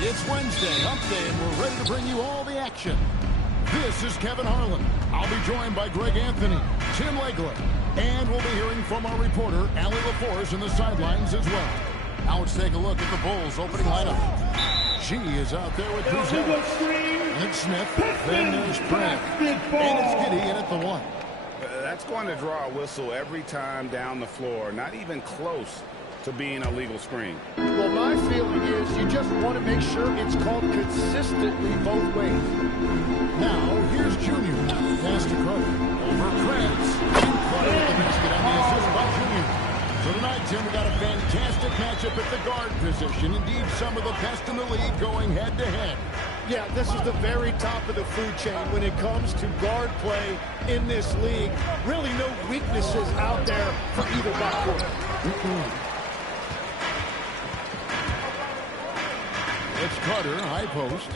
It's Wednesday, Hump Day, and we're ready to bring you all the action. This is Kevin Harlan. I'll be joined by Greg Anthony, Tim Legler, and we'll be hearing from our reporter, Allie LaForce, in the sidelines as well. Now let's take a look at the Bulls' opening lineup. She is out there with Buzell, Nick Smith, then there's Brad, and it's Giddey in at the one. That's going to draw a whistle every time down the floor. Not even close to being a legal screen. Well, my feeling is you just want to make sure it's called consistently both ways. Now, here's Junior. Pass to Crowder. Over Krebs. And Crowder with the basket on the assist by Junior. So tonight, Tim, we got a fantastic matchup at the guard position. Indeed, some of the best in the league going head-to-head. Yeah, this is the very top of the food chain when it comes to guard play in this league. Really no weaknesses out there for either backcourt. It's Carter, high post.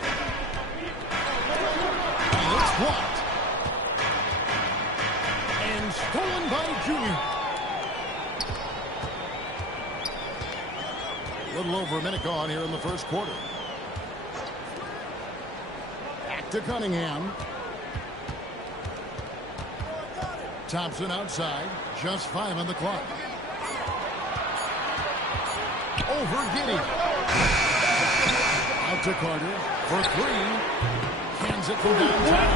And it's blocked. And stolen by Junior. A little over a minute gone here in the first quarter. Back to Cunningham. Thompson outside. Just 5 on the clock. Over Giddey. Out to Carter for 3. Cans it from downtown.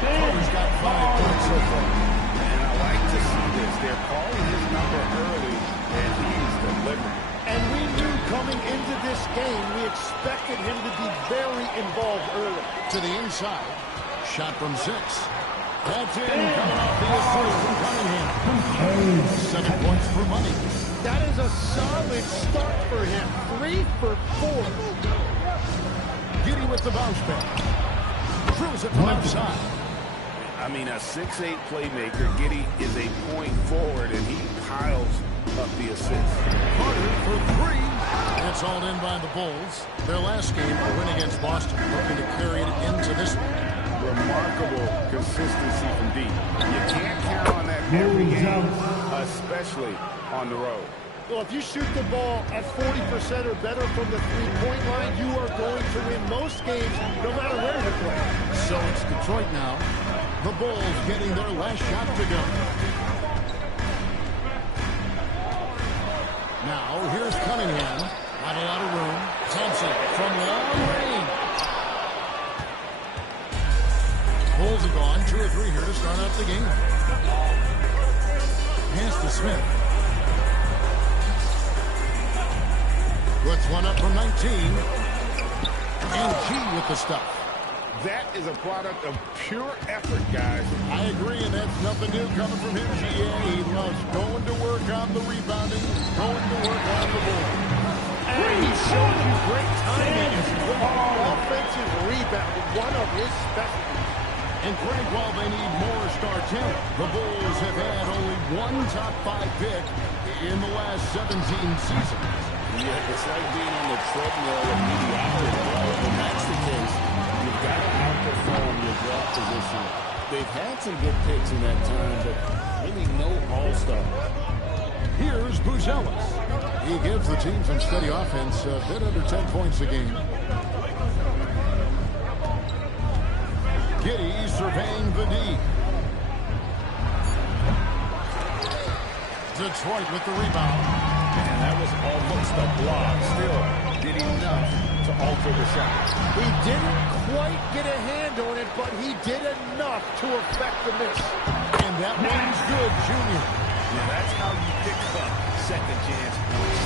Carter's got 5 points so far. And I like to see this. They're calling his number early, and he's delivering. And we knew coming into this game, we expected him to be very involved early. To the inside. Shot from 6. That's in, coming off the assist from Cunningham. 7 points for money. That is a solid start for him. 3 for 4. Giddey with the bounce back. Throws it from outside. I mean, a 6'8" playmaker. Giddey is a point forward, and he piles up the assist. Carter for 3. It's all in by the Bulls. Their last game, a win against Boston, hoping to carry it into this one. Remarkable consistency from deep. You can't count on that every game, especially on the road. Well, if you shoot the ball at 40% or better from the three-point line, you are going to win most games no matter where you play. So it's Detroit now. The Bulls getting their last shot to go. Now, here's Cunningham. Not a lot of room. Thompson from long range. Bulls have gone 2 or 3 here to start out the game. Pass to Smith. Puts one up from 19. And G with the stuff. That is a product of pure effort, guys. I agree, and that's nothing new coming from him. He loves going to work on the rebounding, going to work on the board. And he showed you great timing as well. Offensive rebounding, one of his specialties. And Craig, while they need more star talent, the Bulls have had only one top 5 pick in the last 17 seasons. Yeah, it's like being on the treadmill of mediocrity. When that's the case, you've got to outperform your draft position. They've had some good picks in that time, but really no all-star. Here's Buzelis. He gives the team some steady offense, a bit under 10 points a game. Giddey surveying the D. Detroit with the rebound. And that was almost a block. Still did enough to alter the shot. He didn't quite get a hand on it, but he did enough to affect the miss. And that one's good, Junior. Now that's how you pick up second chance.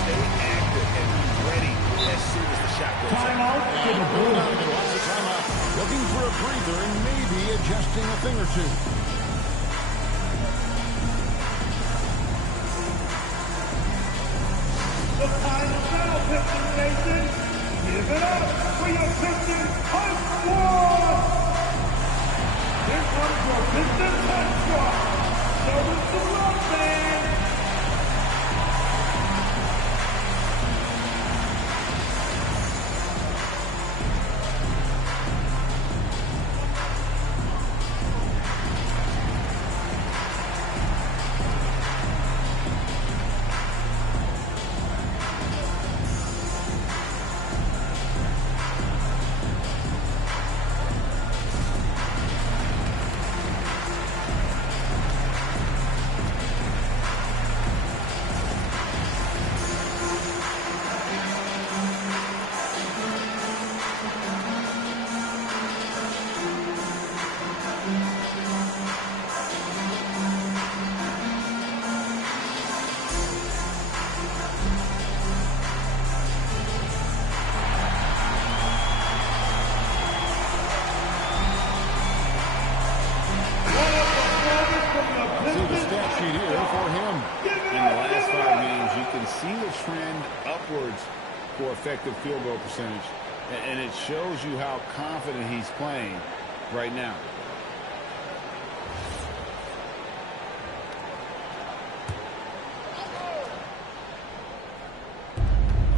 Stay active and be ready as soon as the shot goes out. Timeout. Looking for a breather and maybe adjusting a thing or two. The final battle, Pistons Nation. Give it up for your Pistons Punch Squad. Here comes your Pistons Punch Squad. Show them some love, man. a trend upwards for effective field goal percentage. And it shows you how confident he's playing right now.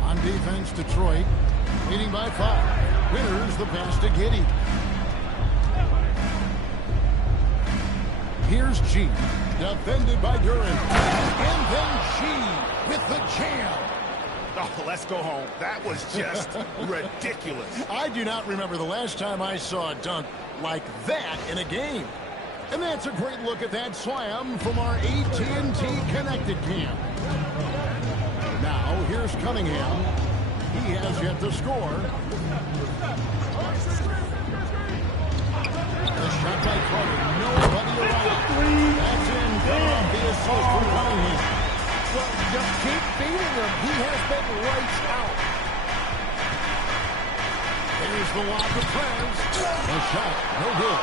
On defense, Detroit leading by 5. Winners the pass to Giddey. Here's G, defended by Duran. And then G with the jam. Oh, let's go home. That was just ridiculous. I do not remember the last time I saw a dunk like that in a game. And that's a great look at that slam from our AT&T Connected Cam. Now, here's Cunningham. He has yet to score. The shot by Carter. Nobody around. That's in. The assist from Cunningham. Well, just keep feeding him. He has been lights out. There's the lob to Prez. The shot, no good.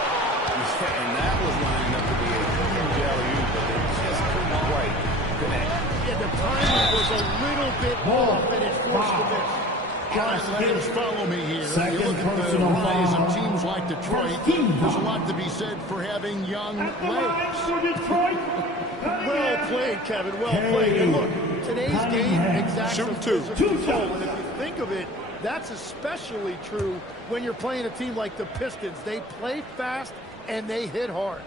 And that was lining up to be a huge alley-oop, but they just couldn't quite connect. Yeah, the timing was a little bit off, and it forced the miss. Guys, players follow me here. You look at the rise of teams like Detroit. There's a lot to be said for having young legs. Well played, Kevin. Well played. And look, today's game exacts a physical toll. And if you think of it, that's especially true when you're playing a team like the Pistons. They play fast and they hit hard.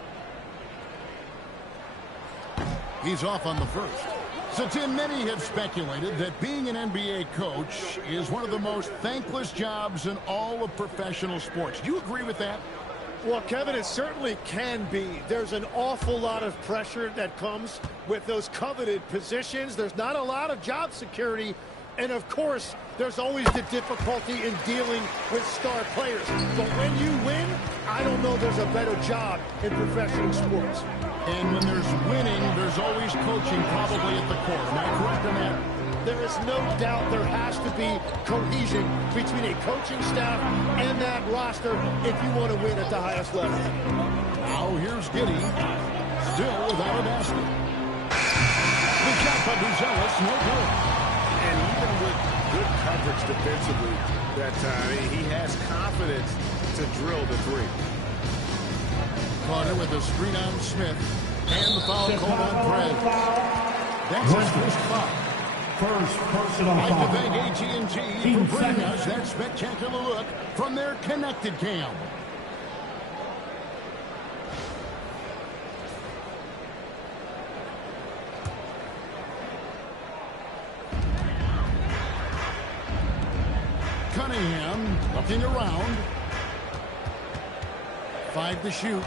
He's off on the first. So, Tim, many have speculated that being an NBA coach is one of the most thankless jobs in all of professional sports. Do you agree with that? Well, Kevin, it certainly can be. There's an awful lot of pressure that comes with those coveted positions. There's not a lot of job security. And, of course, there's always the difficulty in dealing with star players. But when you win, I don't know there's a better job in professional sports. And when there's winning, there's always coaching probably at the core. Am I correct on that? There is no doubt there has to be cohesion between a coaching staff and that roster if you want to win at the highest level. Now here's Giddey, still without a basket. The shot by Buzelis, no good. And even with good coverage defensively that time, he has confidence to drill the three. Carter with a screen on Smith. And the foul called on Prez. That's his first foul. First personal foul. I'd like to thank AT&T for bringing us that spectacular look from their Connected Cam. Cunningham looking around. 5 to shoot.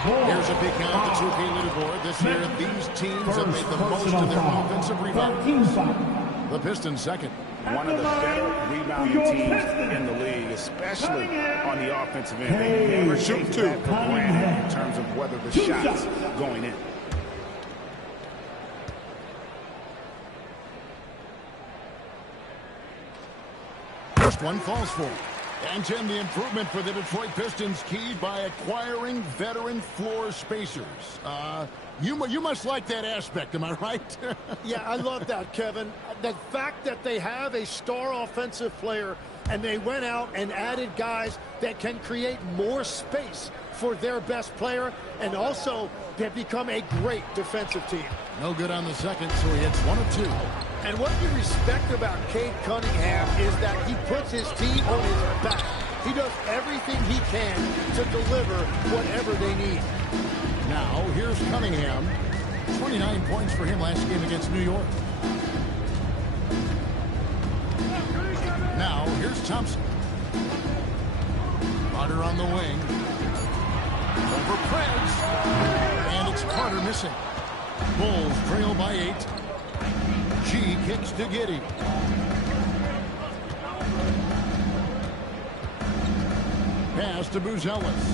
Here's a big count at the 2K leaderboard. This year, these teams have made the most of their offensive rebounds. The Pistons second. One of the better rebounding teams in the league, especially on the offensive end. They never take that for granted in terms of whether the shot's going in. First one falls for. And, Tim, the improvement for the Detroit Pistons keyed by acquiring veteran floor spacers. You must like that aspect, am I right? Yeah, I love that, Kevin. The fact that they have a star offensive player and they went out and added guys that can create more space for their best player, and also they've become a great defensive team. No good on the second, so he hits 1 of 2. And what you respect about Cade Cunningham is that he puts his team on his back. He does everything he can to deliver whatever they need. Now, here's Cunningham. 29 points for him last game against New York. Now, here's Thompson. Carter on the wing. Over Prez. And it's Carter missing. Bulls trail by 8. G kicks to Giddey. Pass to Buzelis.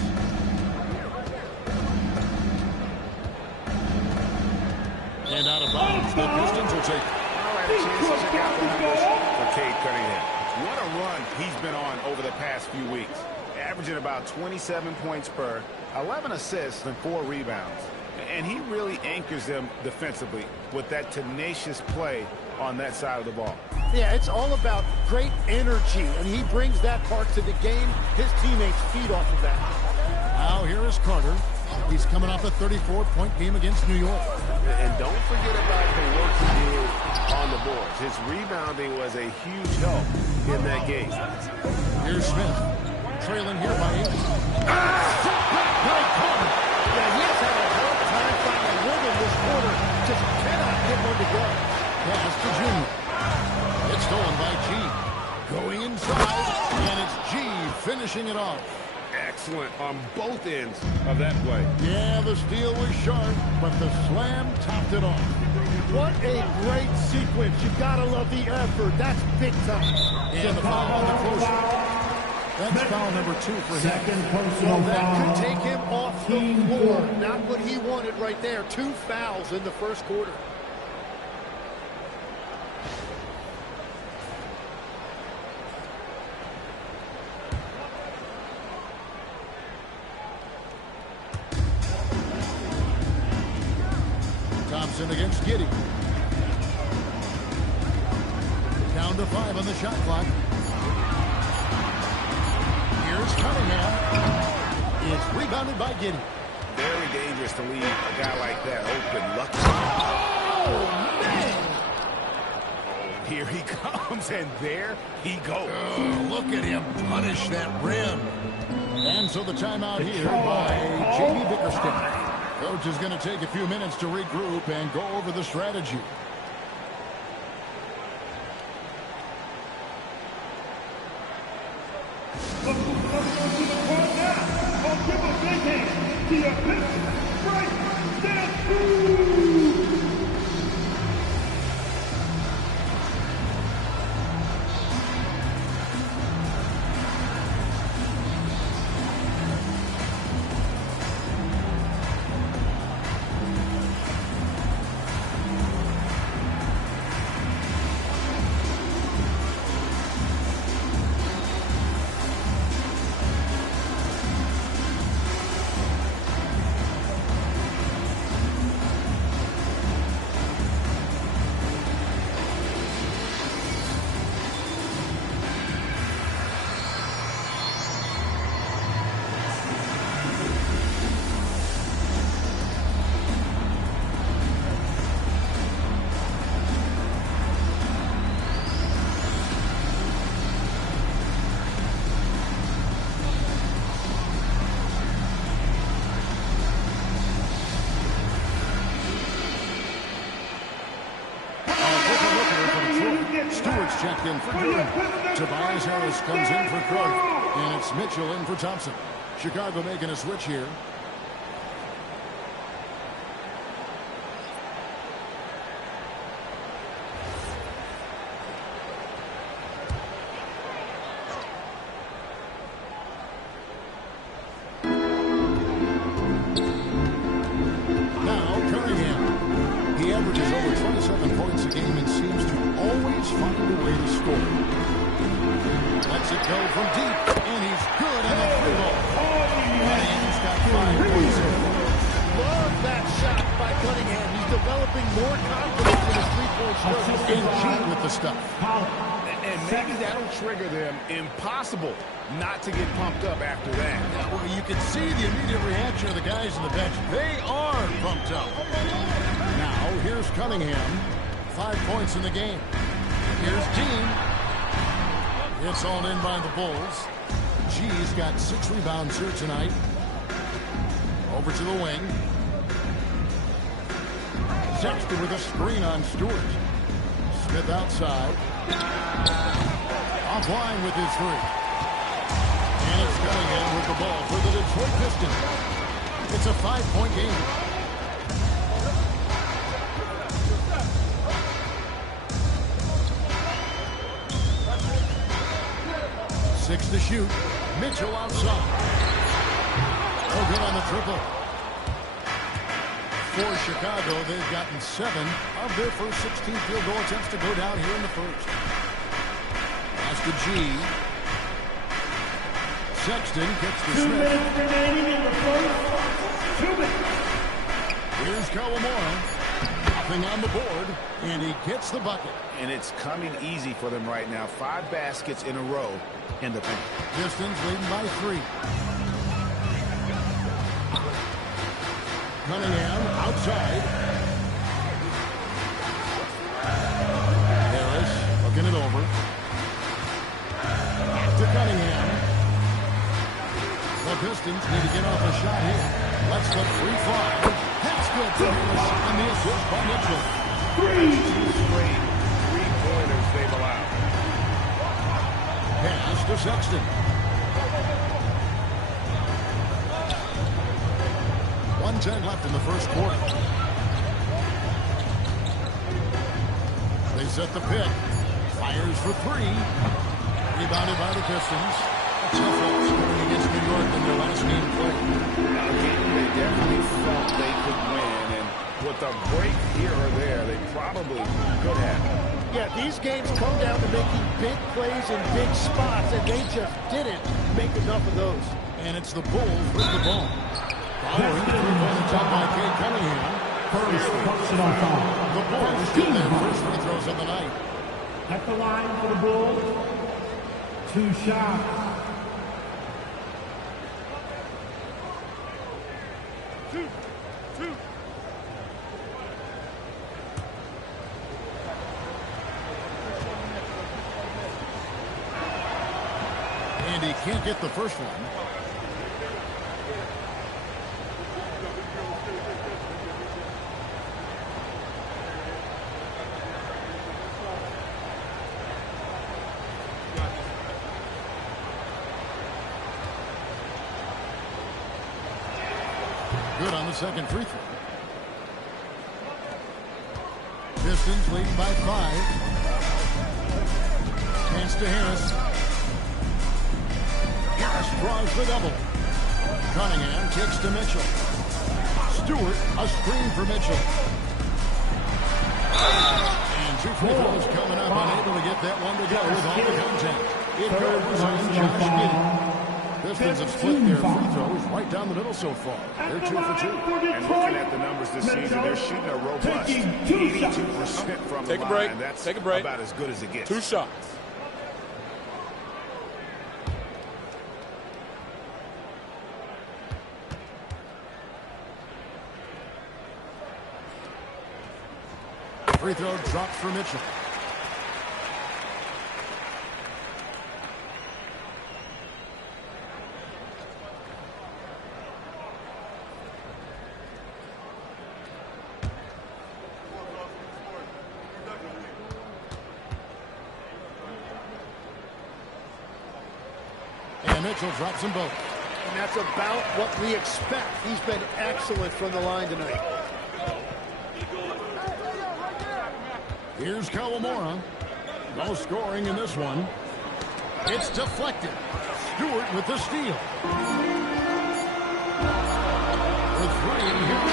And out of bounds. The Pistons will take it. All right, a chance to check out the numbers for Cade Cunningham. What a run he's been on over the past few weeks. Averaging about 27 points per, 11 assists, and 4 rebounds. And he really anchors them defensively with that tenacious play on that side of the ball. Yeah, it's all about great energy, and he brings that part to the game. His teammates feed off of that. Now here is Carter. He's coming off a 34-point game against New York. And don't forget about the work he did on the boards. His rebounding was a huge help in that game. Here's Smith, trailing here by 8. Great corner. Yeah, he has had a hard time finding rhythm this quarter. Just cannot get one to go. Pass to Junior. It's stolen by G. Going inside, and it's G finishing it off. Excellent on both ends of that play. Yeah, the steal was sharp, but the slam topped it off. What a great sequence. You've got to love the effort. That's big time. And the foul on the closer. That's foul number 2 for him. Well, that could take him off the floor. Not what he wanted right there. 2 fouls in the first quarter. Thompson against Giddey. Down to 5 on the shot clock. Here's Cunningham. It's rebounded by Giddey. Very dangerous to leave a guy like that open. Lucky. Oh, man! Oh, here he comes, and there he goes. Oh, look at him punish that rim. And so the timeout here by J.B. Bickerstaff. Coach is going to take a few minutes to regroup and go over the strategy. Let's go to the court now. I'll give a big hand to your pitch. Right, stand through. Stewart's checked in for Durham. Tobias Harris comes in for Clark. And it's Mitchell in for Thompson. Chicago making a switch here. Now Cunningham. He averages over 27 points a game and seems to always find a way to score. Lets it go from deep, and he's good on the free ball. Cunningham's got 5 points. Love that shot by Cunningham. He's developing more confidence in his three-point shot. And G with the stuff. And maybe that'll trigger them. Impossible not to get pumped up after that. Well, you can see the immediate reaction of the guys on the bench. They are pumped up. Now, here's Cunningham. 5 points in the game. Here's Dean. It's all in by the Bulls. G's got 6 rebounds here tonight. Over to the wing. Sexton with a screen on Stewart. Smith outside. Offline with his 3. And it's Cunningham with the ball for the Detroit Pistons. It's a 5-point game. Six to shoot. Mitchell outside. Oh, good on the triple. For Chicago, they've gotten 7 of their first 16 field goal attempts to go down here in the first. Pass to G. Sexton gets the 2 Smith. minutes remaining in the first. 2 minutes. Here's Kawamura. Nothing on the board, and he gets the bucket. And it's coming easy for them right now. 5 baskets in a row in the paint. Pistons leading by 3. Cunningham outside. Harris looking it over. Back to Cunningham. The Pistons need to get off a shot here. Let's go free fly. That's good for Harris, and the assist by Mitchell. 2 straight 3-pointers they've allowed. Pass to Sexton. 1:10 left in the first quarter. They set the pick. Fires for 3. Rebounded by the Pistons. Different scoring against New York in their last game play. Now, they definitely felt they could win, and with a break here or there, they probably could have. Yeah, these games come down to making big plays in big spots, and they just didn't make enough of those. And it's the Bulls with the ball. Following the top by Cade Cunningham. The Bulls get their first free throws of the night. At the line for the Bulls, 2 shots. And he can't get the first one. Good on the second free throw. Pistons leading by 5. Chance to Harris. Harris draws the double. Cunningham kicks to Mitchell. Stewart, a screen for Mitchell. And 2 free throws coming up, unable to get that one to go with all the contact. It goes on Josh Giddey. Pistons have split their free throws right down the middle so far. They're 2 for 2. And looking at the numbers this season, they're shooting a robust 82% from the line. That's about as good as it gets. 2 shots. Free throw dropped for Mitchell. And Mitchell drops them both. And that's about what we expect. He's been excellent from the line tonight. Here's Kawamura. No scoring in this one. It's deflected. Stewart with the steal. The 3 here.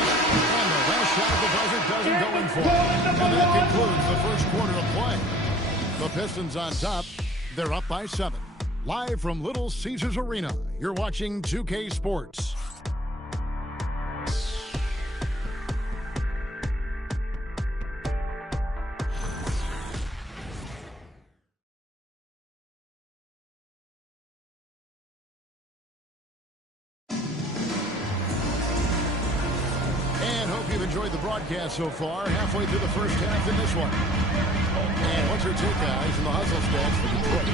And the last shot of the buzzer doesn't go in for him. And that concludes the first quarter of play. The Pistons on top. They're up by 7. Live from Little Caesars Arena, you're watching 2K Sports. Enjoyed the broadcast so far, halfway through the first half in this one. And what's your take, guys, in the hustle stats for Detroit?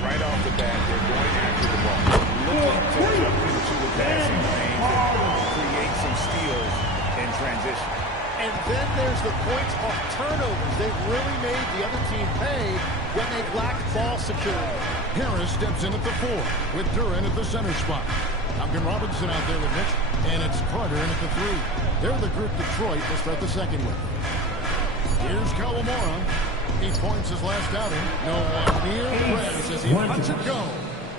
Right off the bat, they're going after the ball, looking to jump into the passing lane and create some steals in transition. And then there's the points off turnovers. They've really made the other team pay when they lack ball security. Harris steps in at the 4 with Duran at the center spot. Duncan Robinson out there with Mitchell. And it's Carter in at the 3. They're the group Detroit will start the second with. Here's Kawamura. He points his last outing. No one near Perez as he lets it go.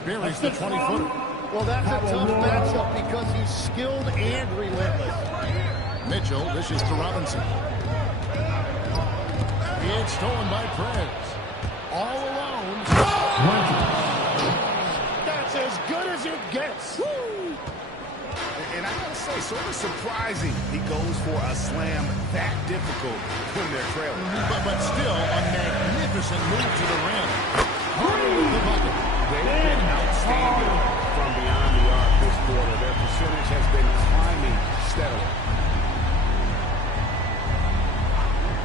Buries the 20-footer. Well, that's a tough matchup because he's skilled and relentless. Mitchell dishes to Robinson. It's stolen by Perez. All alone. That's as good as it gets. And I gotta say, sort of surprising he goes for a slam that difficult when they're trailing. But still, a magnificent move to the rim. With the bucket. They've been outstanding from beyond the arc this quarter. Their percentage has been climbing steadily.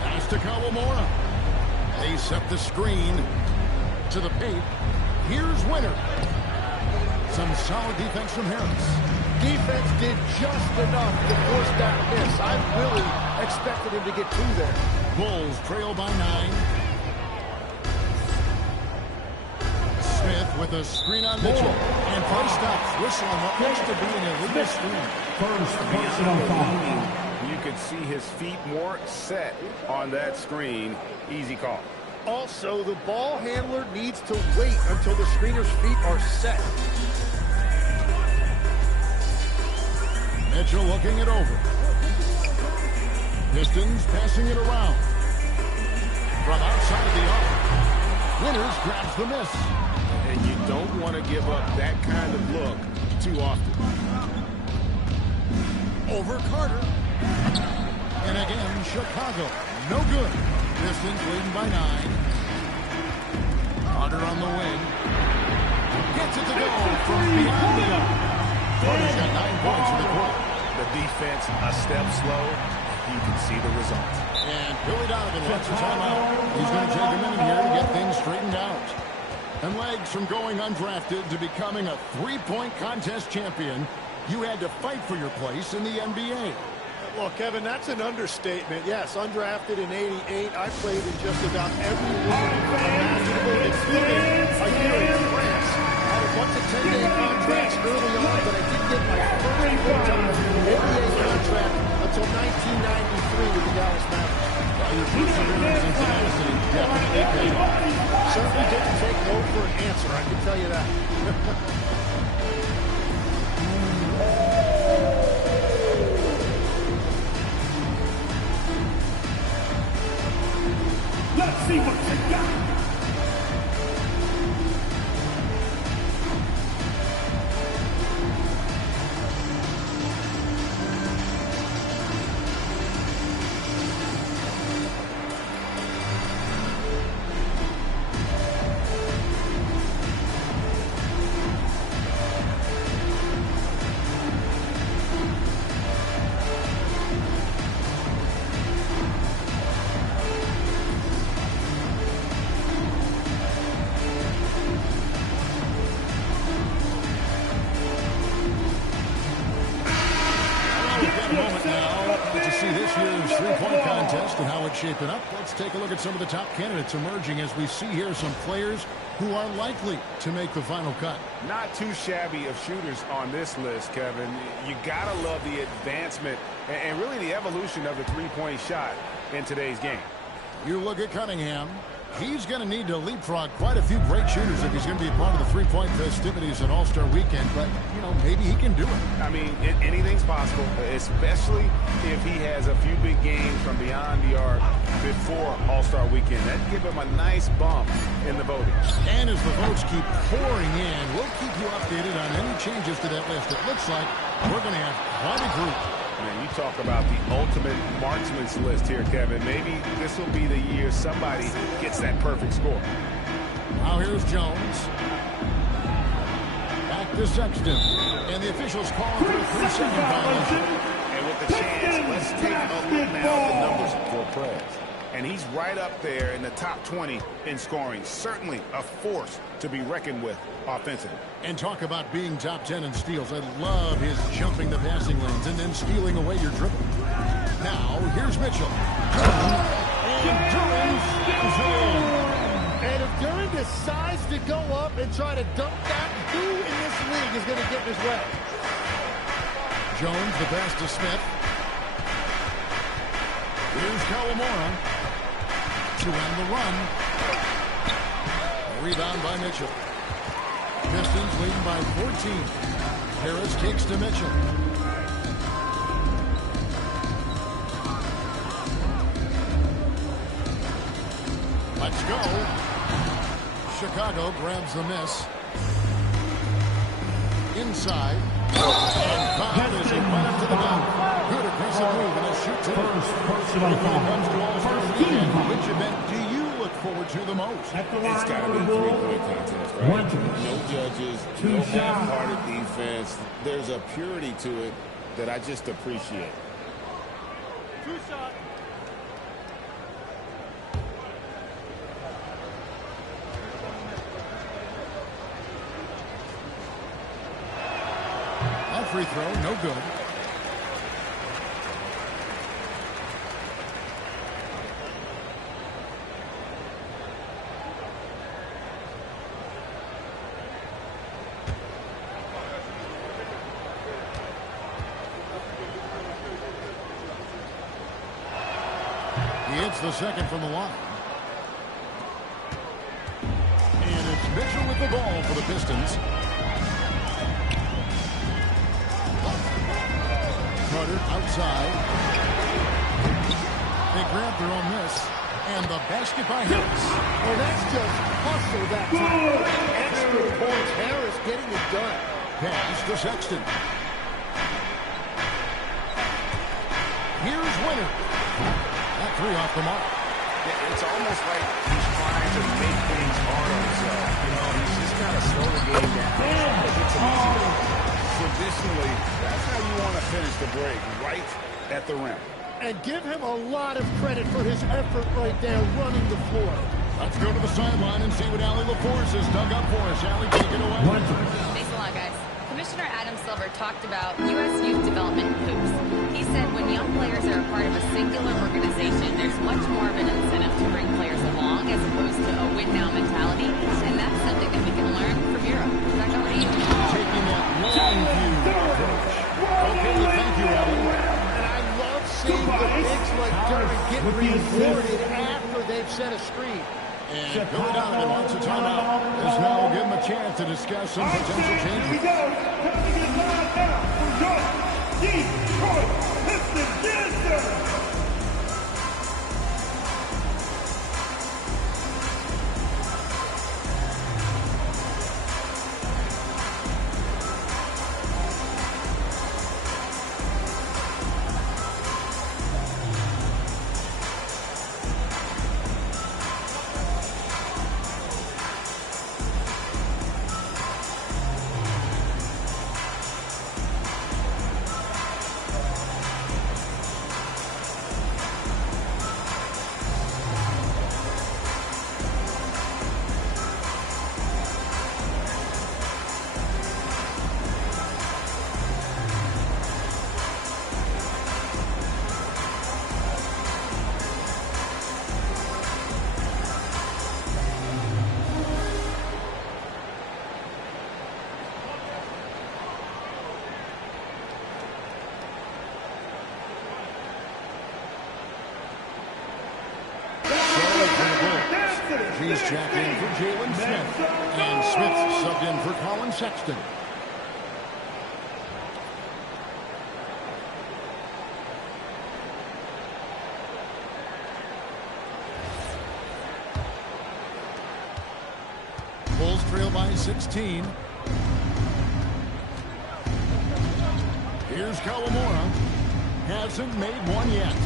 Pass to Kawamura. They set the screen to the paint. Here's Winter. Some solid defense from Harris. Defense did just enough to force that miss. I really expected him to get through there. Bulls trail by 9. Smith with a screen on Mitchell. And first stops whistling what looks to be an illegal screen. First personal foul. You could see his feet more set on that screen. Easy call. Also, the ball handler needs to wait until the screener's feet are set. Mitchell looking it over. Pistons passing it around. From outside the arc. Winters grabs the miss. And you don't want to give up that kind of look too often. Over Carter. And again, Chicago. No good. Pistons leading by 9. Carter on the wing. Gets it to go from beyond the arc. Carter's got 9 points in the quarter. The defense a step slow. You can see the results. And Billy Donovan wants a timeout. He's going to take a minute here to get things straightened out. And legs from going undrafted to becoming a three-point contest champion, you had to fight for your place in the NBA. Well, Kevin, that's an understatement. Yes, undrafted in '88. I played in just about every league imaginable, including a year in France. I had a bunch of 10-day contracts early on, but I didn't get my first full-time NBA contract until 1993 with the Dallas Mavericks. Well, your first year in Cincinnati definitely paid off. Certainly didn't take no for an answer, I can tell you that. Let's see what you got. And how it's shaping up. Let's take a look at some of the top candidates emerging as we see here some players who are likely to make the final cut. Not too shabby of shooters on this list, Kevin. You gotta love the advancement and really the evolution of the three-point shot in today's game. You look at Cunningham. He's going to need to leapfrog quite a few great shooters if he's going to be a part of the three-point festivities at All-Star Weekend. But, you know, maybe he can do it. I mean, anything's possible, especially if he has a few big games from beyond the arc before All-Star Weekend. That'd give him a nice bump in the voting. And as the votes keep pouring in, we'll keep you updated on any changes to that list. It looks like we're going to have quite a group. Man, you talk about the ultimate marksman's list here, Kevin. Maybe this will be the year somebody gets that perfect score. Now here's Jones. Back to Sexton. And the officials calling for a 3-second violation. And with the chance, let's take a look now at the numbers for Prez. And he's right up there in the top 20 in scoring. Certainly a force to be reckoned with offensively. And talk about being top 10 in steals. I love his jumping the passing lanes and then stealing away your dribble. Now, here's Mitchell. And Duran steals it in. And if Duran decides to go up and try to dunk that, who in this league is going to get in his way? Jones, the pass to Smith. Here's Kawamura to end the run. A rebound by Mitchell. Pistons leading by 14. Harris kicks to Mitchell. Let's go. Chicago grabs the miss. Inside. And foul as he went up to the back. Good aggressive move and a shoot too. When it comes to All-Star Weekend, which event do you look forward to the most? It's got to be a three-point contest, right? No judges, no half-hearted defense. There's a purity to it that I just appreciate. Two shots. That free throw, no good. He hits the second from the line. And it's Mitchell with the ball for the Pistons. Carter outside. They grab their own miss. And the basket by Harris. Oh, that's just hustle that time. Extra points. Harris getting it done. Pass to Sexton. Here's Winner. That three off the mark. It's almost like he's trying to make things hard on himself. You know, he's just got to slow the game down. Traditionally, that's how you want to finish the break, right at the rim. And give him a lot of credit for his effort right there running the floor. Let's go to the sideline and see what Allie LaForce has dug up for us. Allie, take it away. Thanks a lot, guys. Commissioner Adam Silver talked about U.S. youth development hoops. He said when young players are a part of a singular organization, there's much more of an incentive to bring players along as opposed to a win-now mentality, and that's something that we can learn from Europe. Back over to you. Taking that long view approach. Okay, thank you, Allie. And I love seeing the bigs like Dirk get rewarded after they've set a screen. And Billy Donovan wants a timeout. As now we'll give him a chance to discuss some potential Here we changes. go. Time to get lined up for your Detroit Pistons. Yes, sir. He's jacked in for Jalen Smith. And Smith subbed in for Colin Sexton. Bulls trail by 16. Here's Kawamura. Hasn't made one yet.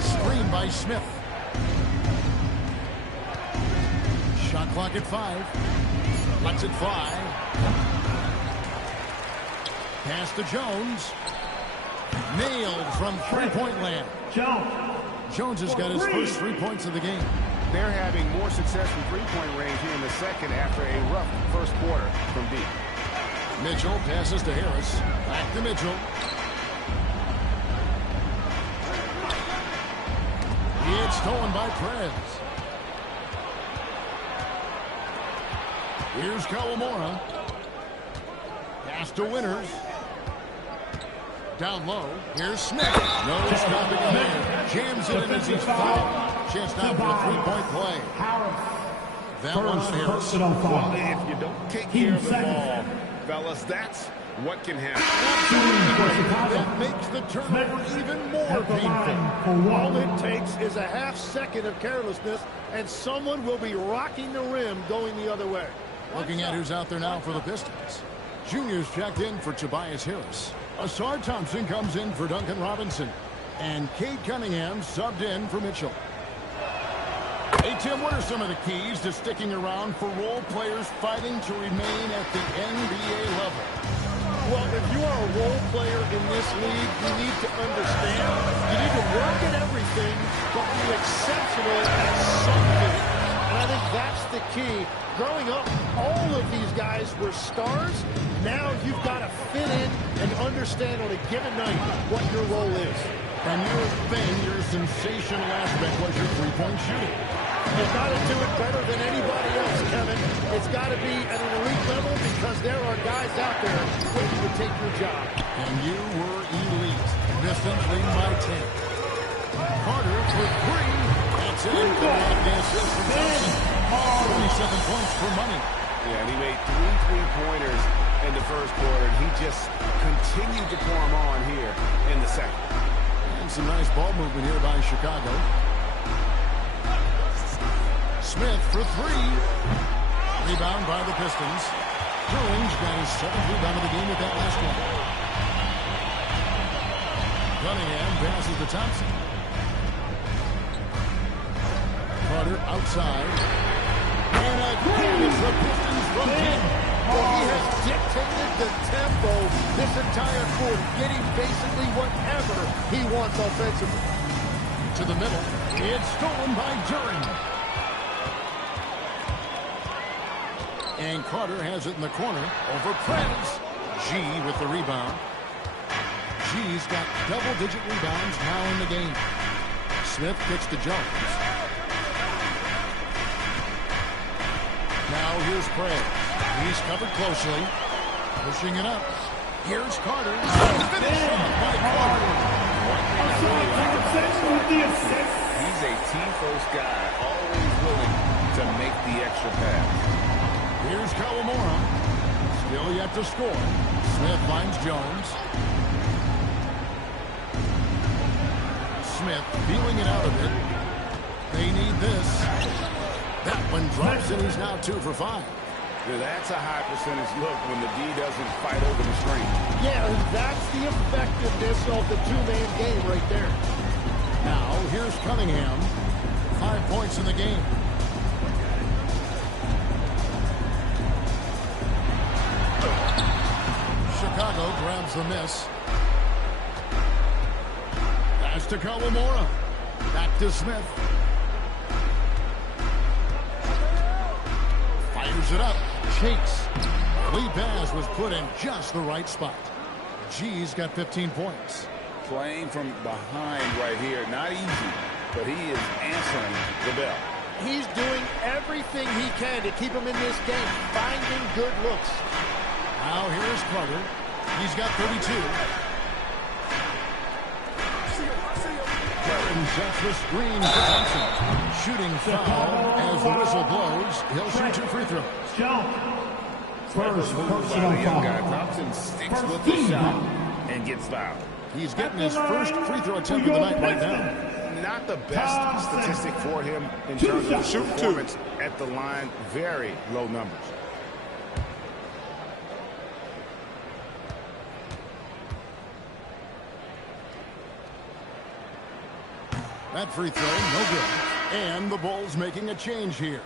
Screen by Smith. Shot clock at 5. Lets it fly. Pass to Jones. Nailed from three-point land. Jones has got his first 3 points of the game. They're having more success from three-point range here in the second after a rough first quarter from deep. Mitchell passes to Harris. Back to Mitchell. It's stolen by Prez. Here's Kawamura. Pass to Winters. Down low. Here's Smith. No stopping him there. Jams it in as he's fouled. Chance now for a three-point play. That one on Harris. Well, if you don't take care of the ball, fellas, that's what can happen. That makes the turnover even more painful. All it takes is a half second of carelessness, and someone will be rocking the rim going the other way. Looking at who's out there now for the Pistons. Junior's checked in for Tobias Harris. Asar Thompson comes in for Duncan Robinson. And Cade Cunningham subbed in for Mitchell. Hey, Tim, what are some of the keys to sticking around for role players fighting to remain at the NBA level? Well, if you are a role player in this league, you need to understand. You need to work at everything, but be exceptional at something. And I think that's the key. Growing up, all of these guys were stars. Now you've got to fit in and understand on a given night what your role is. And your thing, your sensational aspect was your three-point shooting. You've got to do it better than anybody else, Kevin. It's got to be at an elite level because there are guys out there waiting to take your job. And you were elite. Pistons leading by 10. Carter for three. That's it. The assist from Thompson. 27 points for money. Yeah, and he made 3 3-pointers in the first quarter. He just continued to pour them on here in the second. And some nice ball movement here by Chicago. Smith for three. Rebound by the Pistons. Bruins got his 7th rebound of the game with that last one. Cunningham passes to Thompson. Carter outside. And again, it's the Pistons from 10. Well, he has dictated the tempo this entire quarter, getting basically whatever he wants offensively. To the middle. It's stolen by Duren. And Carter has it in the corner over Prez. G with the rebound. G's got double-digit rebounds now in the game. Smith gets to Jones. Now here's Prez. He's covered closely. Pushing it up. Here's Carter. Finish by Carter. He's a team-first guy, always willing to make the extra pass. Here's Kawamura. Still yet to score. Smith finds Jones. Smith feeling it out of it. They need this. That one drops and he's now 2 for 5. Yeah, that's a high percentage look when the D doesn't fight over the screen. Yeah, and that's the effectiveness of the two-man game right there. Now, here's Cunningham. 5 points in the game. Chicago grabs the miss. Pass to Kawamura. Back to Smith. Fires it up. Chase. Lead pass was put in just the right spot. G's got 15 points. Playing from behind right here. Not easy, but he is answering the bell. He's doing everything he can to keep him in this game, finding good looks. Now here's Carter. He's got 32. Barron sets the screen for Thompson. Shooting foul as the whistle blows. He'll shoot 2 free throws. First personal The young guy, foul. Thompson sticks with the shot and gets fouled. He's getting his first free throw attempt of the night right now. Not the best statistic for him in terms of performance at the line. Very low numbers. That free throw, no good. And the Bulls making a change here.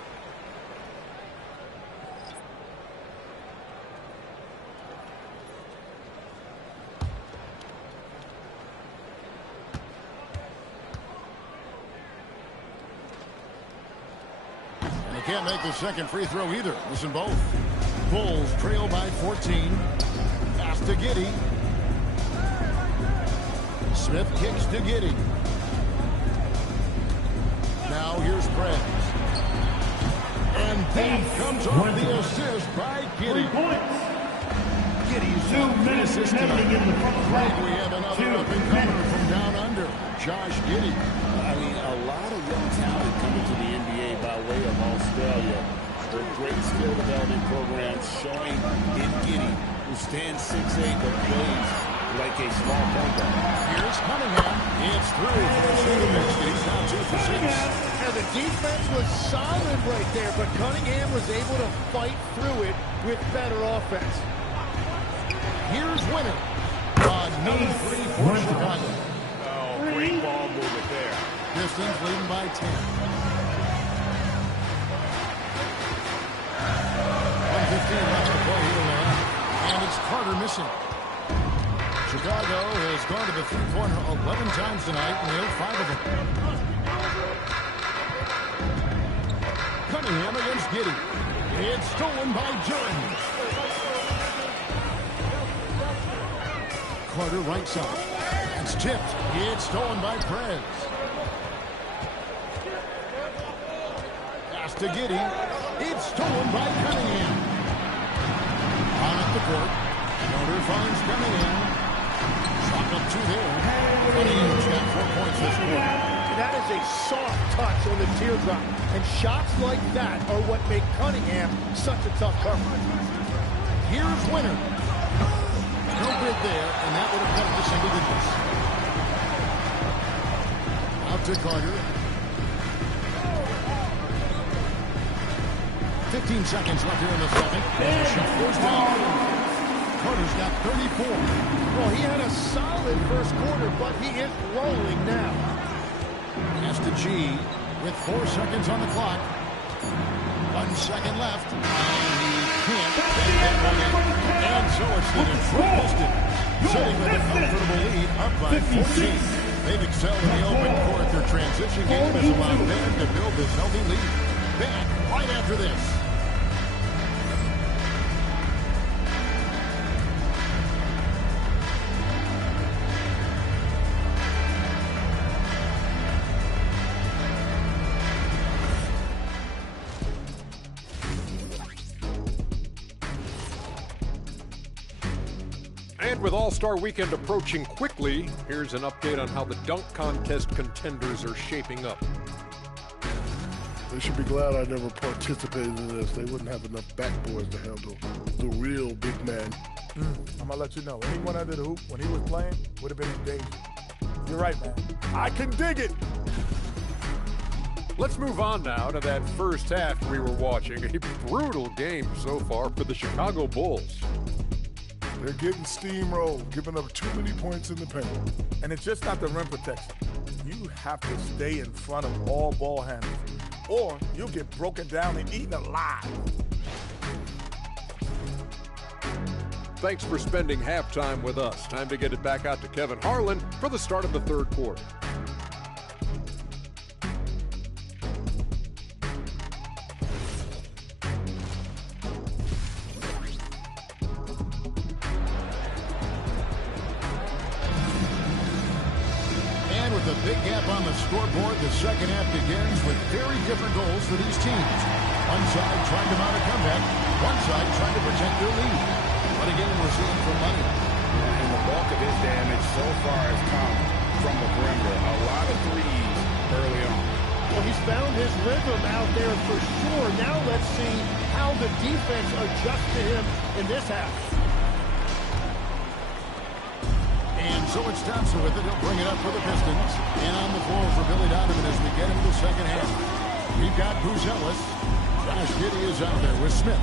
And they can't make the second free throw either. Listen both. Bulls trail by 14. Pass to Giddey. Smith kicks to Giddey. Now here's Prez. And that comes off the assist by Giddey. 3 points. Giddey's 2 minutes assist remaining in the front Right, row. we have another 2 up-and-comer minutes. from down under, Josh Giddey. I mean, a lot of young talent coming to the NBA by way of Australia. The great skill development programs showing in Giddey, who stands 6'8", but plays like a small point guard. Here's Cunningham. It's through for the shooting mix. He's now 2 for 6. And the defense was solid right there, but Cunningham was able to fight through it with better offense. Here's Winner. Another three for Chicago. Oh, great ball movement there. Pistons leading by 10. 1:15 left to play here in the half. And it's Carter missing. Chicago has gone to the three-pointer 11 times tonight, and they're 5 of them. Cunningham against Giddey. It's stolen by Jordan. Carter right side. It's tipped. It's stolen by Prez. Pass to Giddey. It's stolen by Cunningham. On up the court. Yoder finds Cunningham. Shot up two there. Cunningham's got 4 points this quarter. That is a soft touch on the teardrop. And shots like that are what make Cunningham such a tough cover. Here's Winner. No good there, and that would have put us into digits. Out to Carter. 15 seconds left here in the second. Shot goes down. Carter's got 34. Well, he had a solid first quarter, but he is rolling now. Pass to G with 4 seconds on the clock. 1 second left. And he can't get that one in. And so it's the Detroit Pistons sitting with a comfortable lead up by 14. They've excelled in the open court. Their transition game has allowed them to build this healthy lead. Back right after this. And with All-Star Weekend approaching quickly, here's an update on how the dunk contest contenders are shaping up. They should be glad I never participated in this. They wouldn't have enough backboards to handle the real big man. I'm going to let you know. Anyone under the hoop, when he was playing, would have been in danger. You're right, man. I can dig it. Let's move on now to that first half we were watching. A brutal game so far for the Chicago Bulls. They're getting steamrolled, giving up too many points in the paint. And it's just not the rim protection. You have to stay in front of all ball handlers, or you'll get broken down and eaten alive. Thanks for spending halftime with us. Time to get it back out to Kevin Harlan for the start of the third quarter. With a big gap on the scoreboard, the second half begins with very different goals for these teams. One side trying to mount a comeback, one side trying to protect their lead. But again, we're seeing from Money. And the bulk of his damage so far has come from the perimeter. A lot of threes early on. Well, he's found his rhythm out there for sure. Now let's see how the defense adjusts to him in this half. And so it's Thompson with it. He'll bring it up for the Pistons. And on the floor for Billy Donovan as we get into the second half. We've got Buzelis. Josh Giddey is out there with Smith.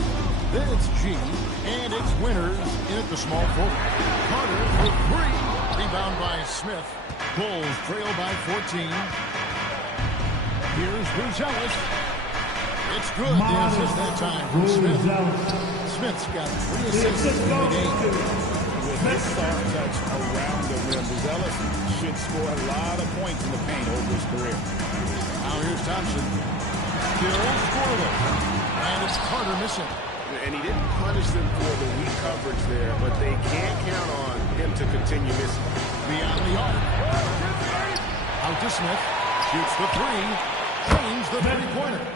Then it's G. And it's Winters in at the small forward. Carter with 3. Rebound by Smith. Bulls trail by 14. Here's Buzelis. It's good. The assist that time from Smith. Smith's got 3 assists in the game. With his soft touch around the rim, Buzelis should score a lot of points in the paint over his career. Now here's Thompson. Still scoreless. And it's Carter missing. And he didn't punish them for the weak coverage there, but they can't count on him to continue missing. Beyond the arc. Out to Smith. Shoots the 3. Drains the three-pointer.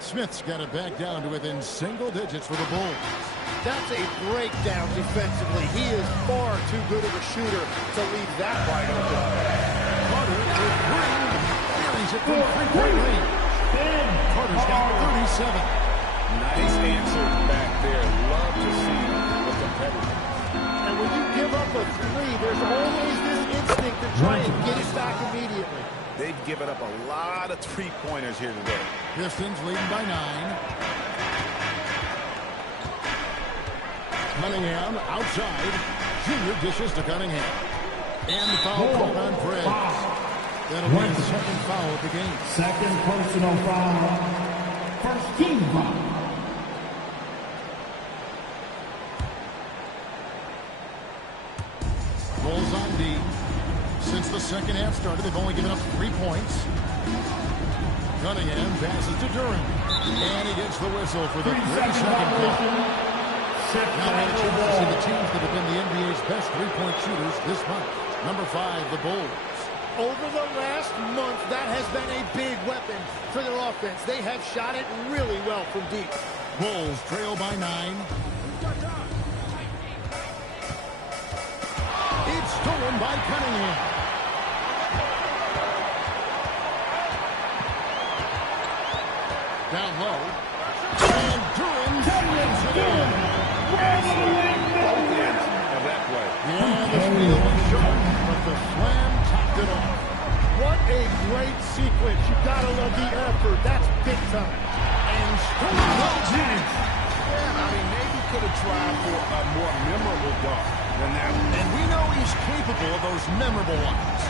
Smith's got it back down to within single digits for the Bulls. That's a breakdown defensively. He is far too good of a shooter to leave that wide open. Carter with 3. Carries it from three-point range. Carter's got 37. Nice answer back there. Love to see the competitor. And when you give up a 3, there's always this instinct to try and get it back immediately. They've given up a lot of three-pointers here today. Pistons leading by 9. Cunningham outside. Junior dishes to Cunningham. And the foul called on Perez. That'll be his second foul of the game. Second personal foul. First team foul. Bulls on D. Since the second half started, they've only given up 3 points. Cunningham passes to Duren. And he gets the whistle for the 32nd call. Now had a chance to see the teams that have been the NBA's best three-point shooters this month. Number 5, the Bulls. Over the last month, that has been a big weapon for their offense. They have shot it really well from deep. Bulls trail by 9. It's stolen by Cunningham. Down low. And Duren gets it in. Both ends of that play. Yeah, the steal was short, but the slam topped it off. What a great sequence. You gotta love the effort. That's big time. And stolen by James. Yeah, I mean, maybe could have tried for a more memorable dunk than that one. And we know he's capable of those memorable ones.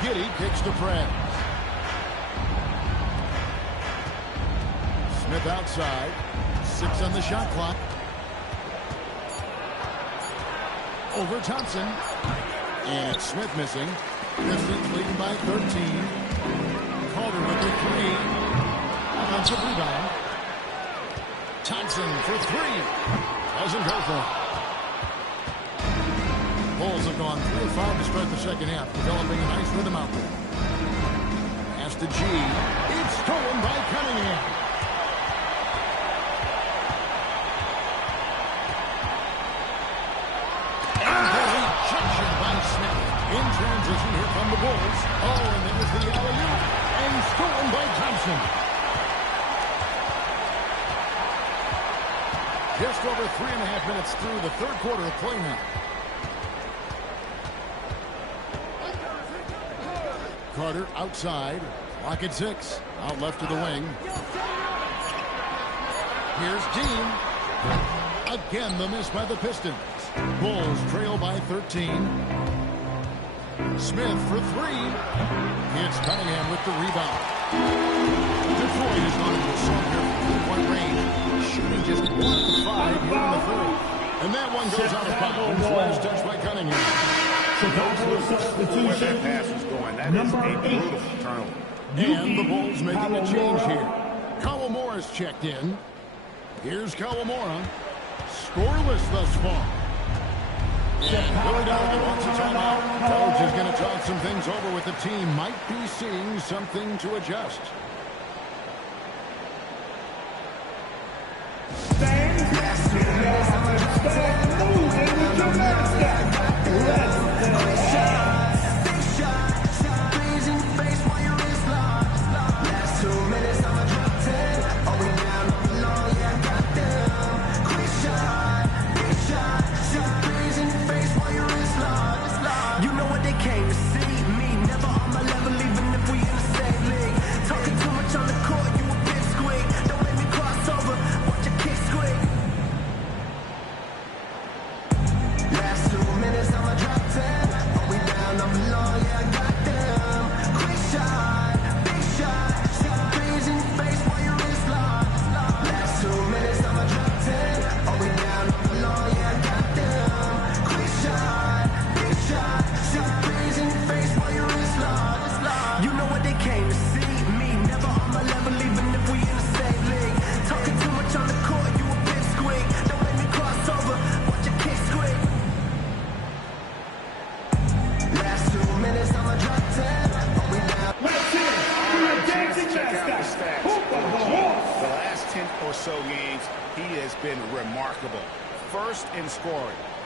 Giddey kicks to Perez. Smith outside. 6 on the shot clock. Over Thompson. And it's Smith missing. Pistons leading by 13. Carter with the 3. Offensive rebound. Thompson for 3. Doesn't go for it. Bulls have gone 3 of 5 to start the second half, developing a nice rhythm out there. Pass to G. It's stolen by Cunningham. In transition, here come the Bulls. Oh, and there's the alley-oop. And stolen by Thompson. Just over 3.5 minutes through the third quarter of play now. Carter outside. Clock at 6. Out left to the wing. Here's Dean. Again, the miss by the Pistons. Bulls trail by 13. Smith for 3. It's Cunningham with the rebound. Detroit has gone into a slump here from 3-point range, shooting just 1 of 5 here in the third. And that one goes out of bounds. Last touch by Cunningham. Where that pass was going, that is a brutal turnover. And the Bulls making a change here. Kawamura's checked in. Here's Kawamura. Scoreless thus far. And Philadelphia wants a timeout. Coach is going to talk some things over with the team. Might be seeing something to adjust.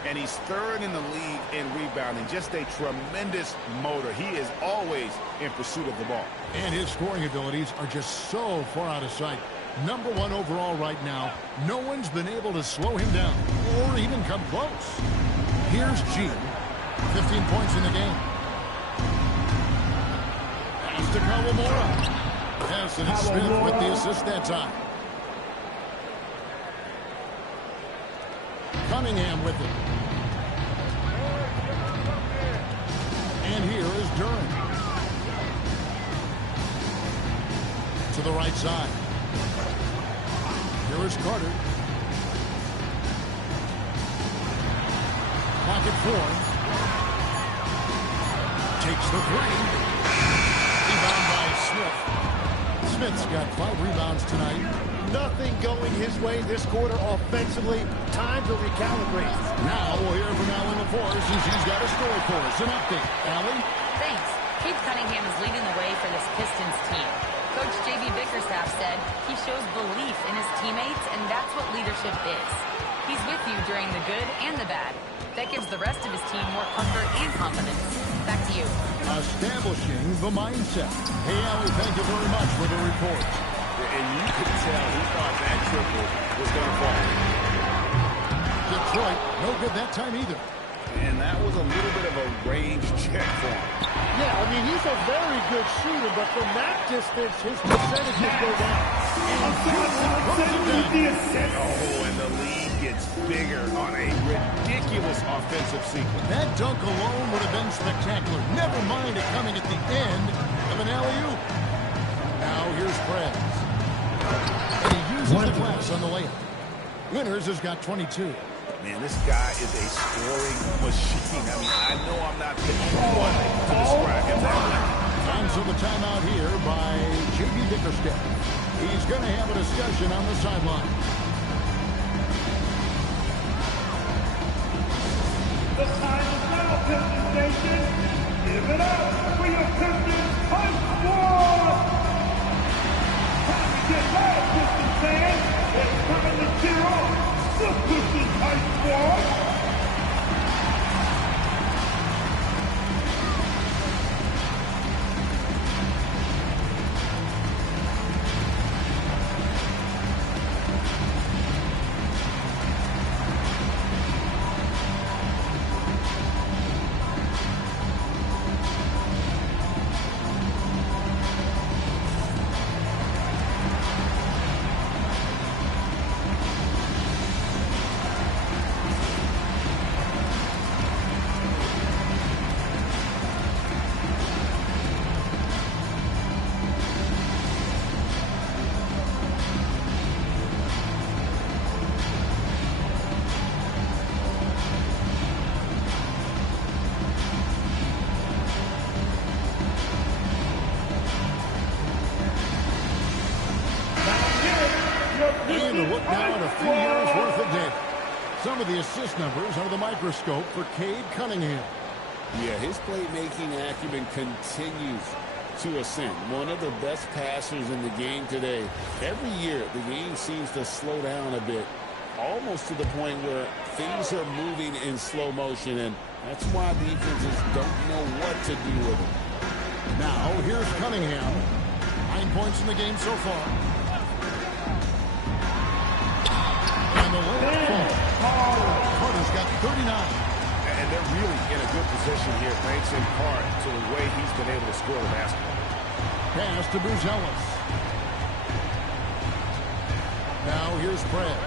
And he's third in the league in rebounding. Just a tremendous motor. He is always in pursuit of the ball. And his scoring abilities are just so far out of sight. Number 1 overall right now. No one's been able to slow him down or even come close. Here's G. 15 points in the game. Pass to Kawamura. Yes, and it's Smith with the assist that time. Cunningham with it. And here is Duran. To the right side. Here is Carter. Pocket 4. Takes the 3. Rebound by Smith. Smith's got 5 rebounds tonight. Nothing going his way this quarter offensively. Time to recalibrate. Now we'll hear from Allie LaForce since he's got a story for us. An update. Allie? Thanks. Cade Cunningham is leading the way for this Pistons team. Coach J.B. Bickerstaff said he shows belief in his teammates, and that's what leadership is. He's with you during the good and the bad. That gives the rest of his team more comfort and confidence. Back to you. Establishing the mindset. Hey, Allie, thank you very much for the report. And you could tell he thought that triple was going to fall. Detroit, no good that time either. And that was a little bit of a range check for him. Yeah, I mean, he's a very good shooter, but from that distance, his percentages go down. Oh, and the lead gets bigger on a ridiculous offensive sequence. That dunk alone would have been spectacular. Never mind it coming at the end of an alley-oop. Now here's Prez. And he uses the glass on the layup. Winters has got 22. Man, this guy is a scoring machine. I mean, I know I'm not the only one to describe him that way. And so the timeout here by J.B. Bickerstaff. He's going to have a discussion on the sideline. The time is now, Pistons Nation. Give it up for your Pistons High Squad. Time to get loud, Pistons fans. It's time to cheer on the Pistons High Squad. And a look now at a few years worth of data. Some of the assist numbers under the microscope for Cade Cunningham. Yeah, his playmaking acumen continues to ascend. One of the best passers in the game today. Every year, the game seems to slow down a bit, almost to the point where things are moving in slow motion, and that's why defenses don't know what to do with him. Now, here's Cunningham. 9 points in the game so far. And the layup falls. Carter's got 39. And they're really in a good position here, thanks in part to the way he's been able to score the basketball. Pass to Buzelis. Now here's Prez.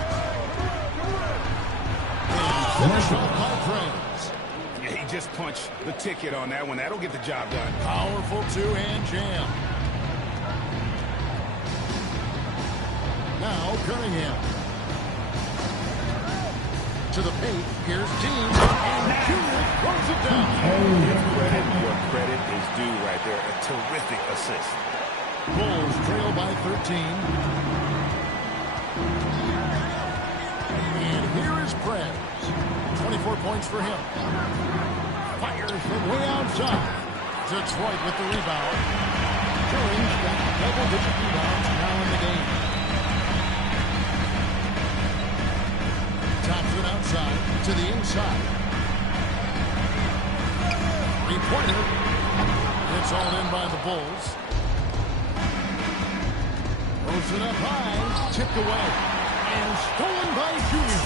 And finish off by Prez. Yeah, he just punched the ticket on that one. That'll get the job done. Powerful two-hand jam. Now Cunningham. To the paint. Here's Dean. And Junior throws it down. Give credit where credit is due right there. A terrific assist. Bulls trail by 13. And here is Prez. 24 points for him. Fires from way outside. Detroit with the rebound. Turing's got double-digit rebounds now in the game. Tops it outside to the inside. Three-pointer. It's all in by the Bulls. Throws it up high. Tipped away. And stolen by Junior.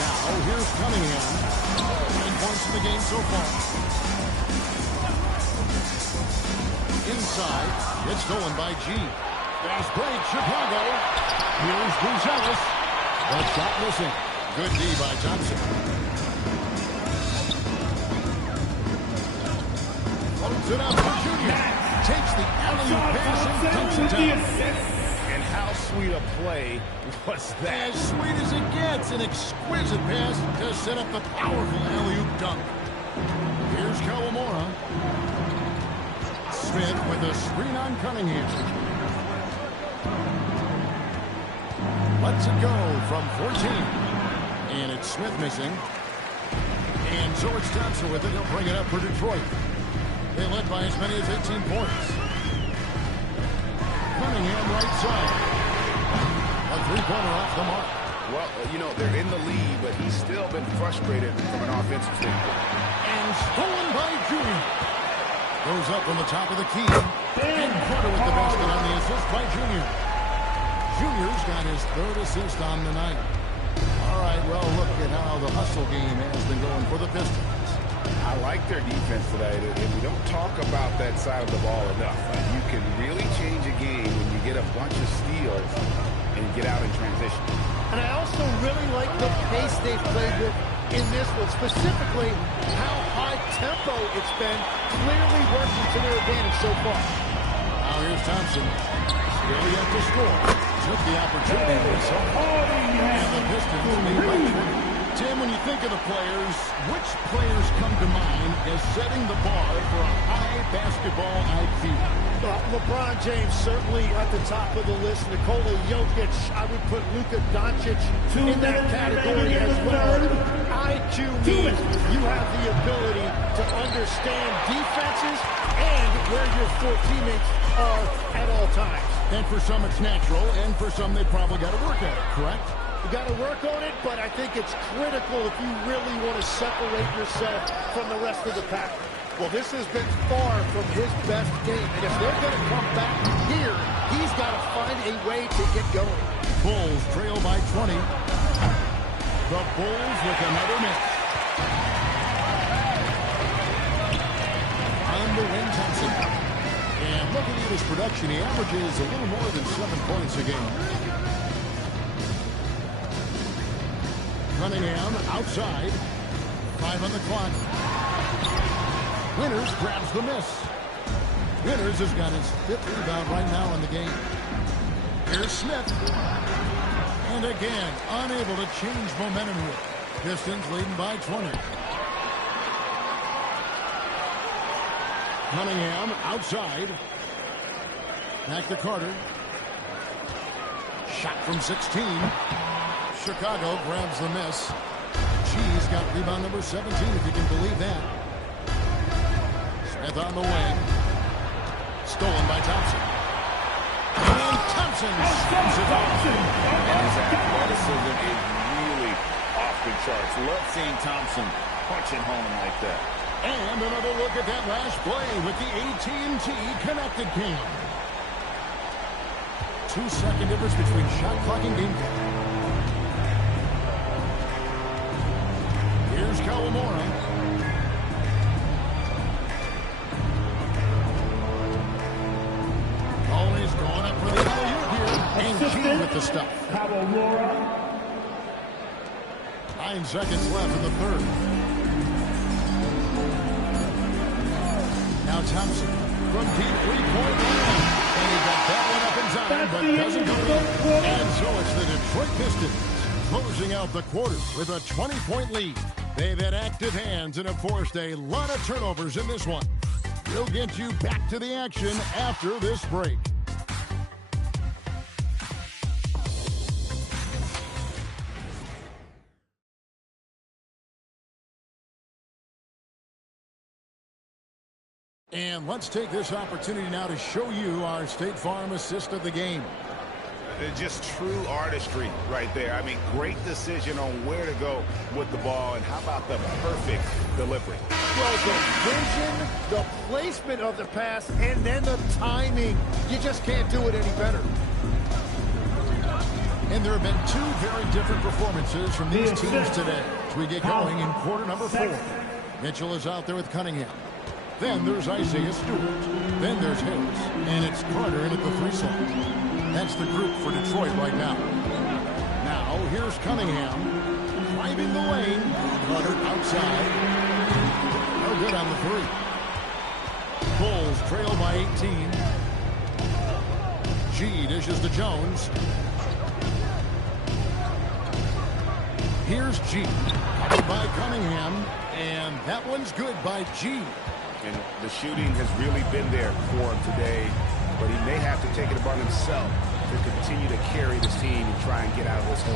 Now here's Cunningham. 9 points in the game so far. Inside. It's stolen by G. Fast break, Chicago. Here's Buzelis. The shot missing. Good D by Thompson. Floats it up for Junior. Takes the alley-oop pass and dumps it down. And how sweet a play was that? As sweet as it gets. An exquisite pass to set up the powerful alley-oop dunk. Here's Kawamura. Smith with a screen on Cunningham. Lets it go from 14. And it's Smith missing. And so it's Thompson with it. He'll bring it up for Detroit. They led by as many as 18 points. Cunningham right side. A three-pointer off the mark. Well, you know, they're in the lead, but he's still been frustrated from an offensive standpoint. And stolen by Junior. Goes up on the top of the key. And Carter with the basket on the assist by Junior. Junior's got his third assist on the night. All right, well, look at how the hustle game has been going for the Pistons. I like their defense today, and we don't talk about that side of the ball enough. You can really change a game when you get a bunch of steals and get out in transition. And I also really like the pace they've played with in this one, specifically how high tempo it's been, clearly working to their advantage so far. Now here's Thompson. Still yet to score. Took the opportunity and saw it. And the Pistons lead by 20. Tim, when you think of the players, which players come to mind as setting the bar for a high basketball IQ? LeBron James certainly at the top of the list. Nikola Jokic, I would put Luka Doncic in that category as well. IQ means you have the ability to understand defenses and where your four teammates are at all times. And for some it's natural, and for some they probably got to work at it, correct? You got to work on it, but I think it's critical if you really want to separate yourself from the rest of the pack. Well, this has been far from his best game, and if they're going to come back here, he's got to find a way to get going. Bulls trail by 20. The Bulls with another miss. On the wing, Thompson. And looking at his production, he averages a little more than 7 points a game. Cunningham outside. 5 on the clock. Winters grabs the miss. Winters has got his 5th rebound right now in the game. Here's Smith. And again, unable to change momentum here. Pistons leading by 20. Cunningham outside. Back to Carter. Shot from 16. Chicago grabs the miss. Cheese got rebound number 17, if you can believe that. Smith on the wing. Stolen by Thompson. And Thompson scores it off. And his athleticism is really off the charts. Love seeing Thompson punching home like that. And another look at that last play with the AT&T connected cam. 2-second difference between shot clock and game clock. Here's Kawamura. Always going up for the alley-oop here. And G with the stuff. 9 seconds left in the third. Now Thompson from deep three-point line. And he got that one up in time, but doesn't go in. And so it's the Detroit Pistons closing out the quarter with a 20-point lead. They've had active hands and have forced a lot of turnovers in this one. We'll get you back to the action after this break. And let's take this opportunity now to show you our State Farm assist of the game. Just true artistry right there. I mean, great decision on where to go with the ball, and how about the perfect delivery? Well, the vision, the placement of the pass, and then the timing. You just can't do it any better. And there have been 2 very different performances from these teams today as we get going in quarter number 4. Mitchell is out there with Cunningham. Then there's Isaiah Stewart. Then there's Harris. And it's Carter in at the 3 slot. That's the group for Detroit right now. Now, here's Cunningham. Driving the lane. Carter outside. No good on the 3. Bulls trail by 18. G dishes to Jones. Here's G. Covered by Cunningham. And that one's good by G. And the shooting has really been there for him today, but he may have to take it upon himself to continue to carry this team and try and get out of this hole.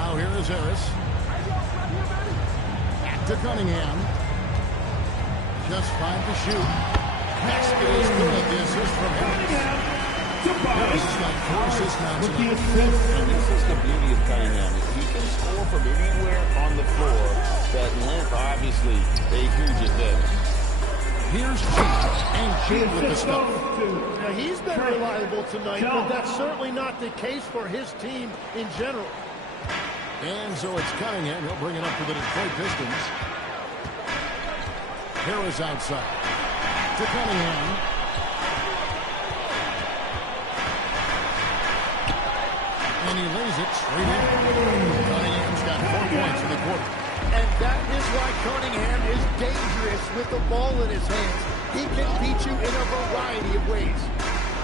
Now here is Harris. Back to Cunningham. Just 5 to shoot. Basket is good. The assist from Harris. Harris has got 4 assists now tonight. And this is the beauty of Cunningham. If he can score from anywhere on the floor, that length, obviously, a huge advantage. Here's G. And G with the stuff. Now, he's been reliable tonight, but that's certainly not the case for his team in general. And so it's Cunningham. He'll bring it up for the Detroit Pistons. Harris outside. To Cunningham. And he lays it straight in. Cunningham's got 4 points in the quarter. And that is why Cunningham is dangerous with the ball in his hands. He can beat you in a variety of ways.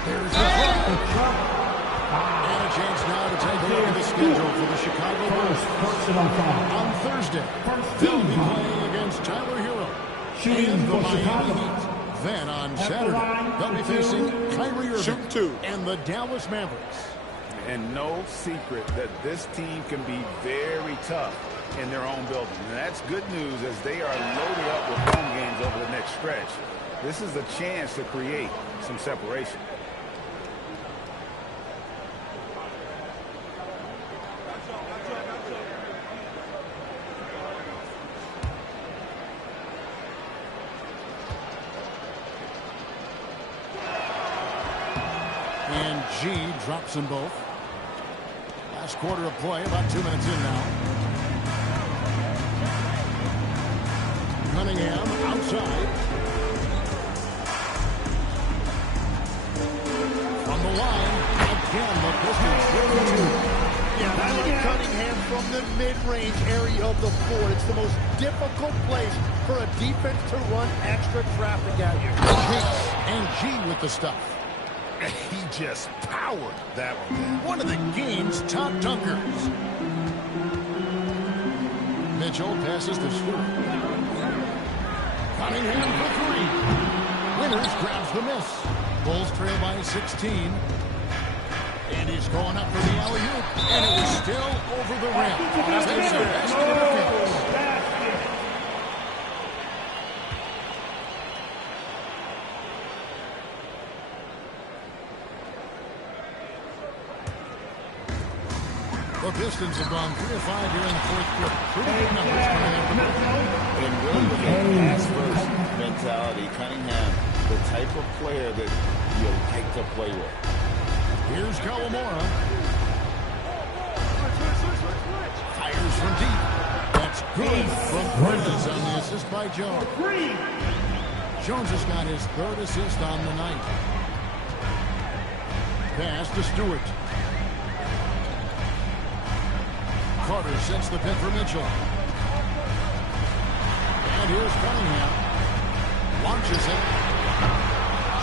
There's the front. And a chance now to take a look at the schedule for the Chicago Bulls. On Thursday, they'll be playing against Tyler Hero and the Miami Heat. Then on Saturday, they'll be facing Kyrie Irving and the Dallas Mavericks. And no secret that this team can be very tough in their own building. And that's good news as they are loaded up with home games over the next stretch. This is a chance to create some separation. And G drops them both. Last quarter of play, about 2 minutes in now. Cunningham outside. From the line, again, the Pistons. Yeah, I like Cunningham from the mid-range area of the floor. It's the most difficult place for a defense to run extra traffic at you. And G with the stuff. He just powered that one. One of the game's top dunkers. Mitchell passes to Stewart. Cunningham for 3. Winters grabs the miss. Bulls trail by 16. And he's going up for the alley-oop. And it was still over the rim. Takes a basket of defense. The Pistons have gone 3 of 5 here in the 4th quarter. Pretty good numbers coming in from them. And really with that pass-first mentality, Cunningham, the type of player that you like to play with. Here's Kawamura. Fires from deep. That's good from Bridges on the assist by Jones. Jones has got his 3rd assist on the night. Pass to Stewart. Carter sets the pick for Mitchell. And here's Cunningham. Launches it.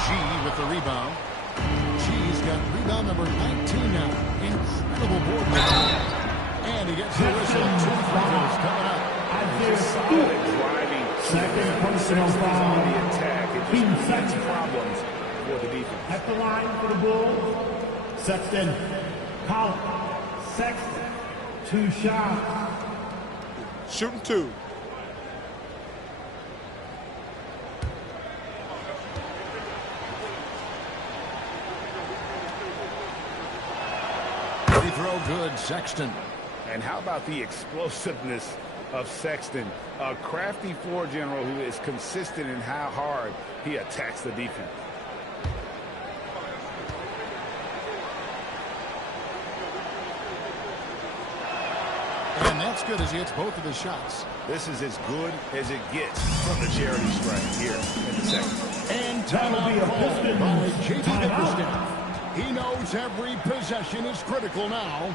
G with the rebound. G's got rebound number 19 now. Incredible board rebound. And he gets the whistle. 2 free throws coming up. Solid driving. Second personal foul. On the attack. It just creates problems for the defense. At the line for the Bulls, Sexton, Collins, Sexton. 2 shots. Shooting 2. Free throw good, Sexton. And how about the explosiveness of Sexton? A crafty floor general who is consistent in how hard he attacks the defense. And That's good as he hits both of his shots. This is as good as it gets from the charity strike here in the second. And timeout called by J.B. Bickerstaff. He knows every possession is critical now.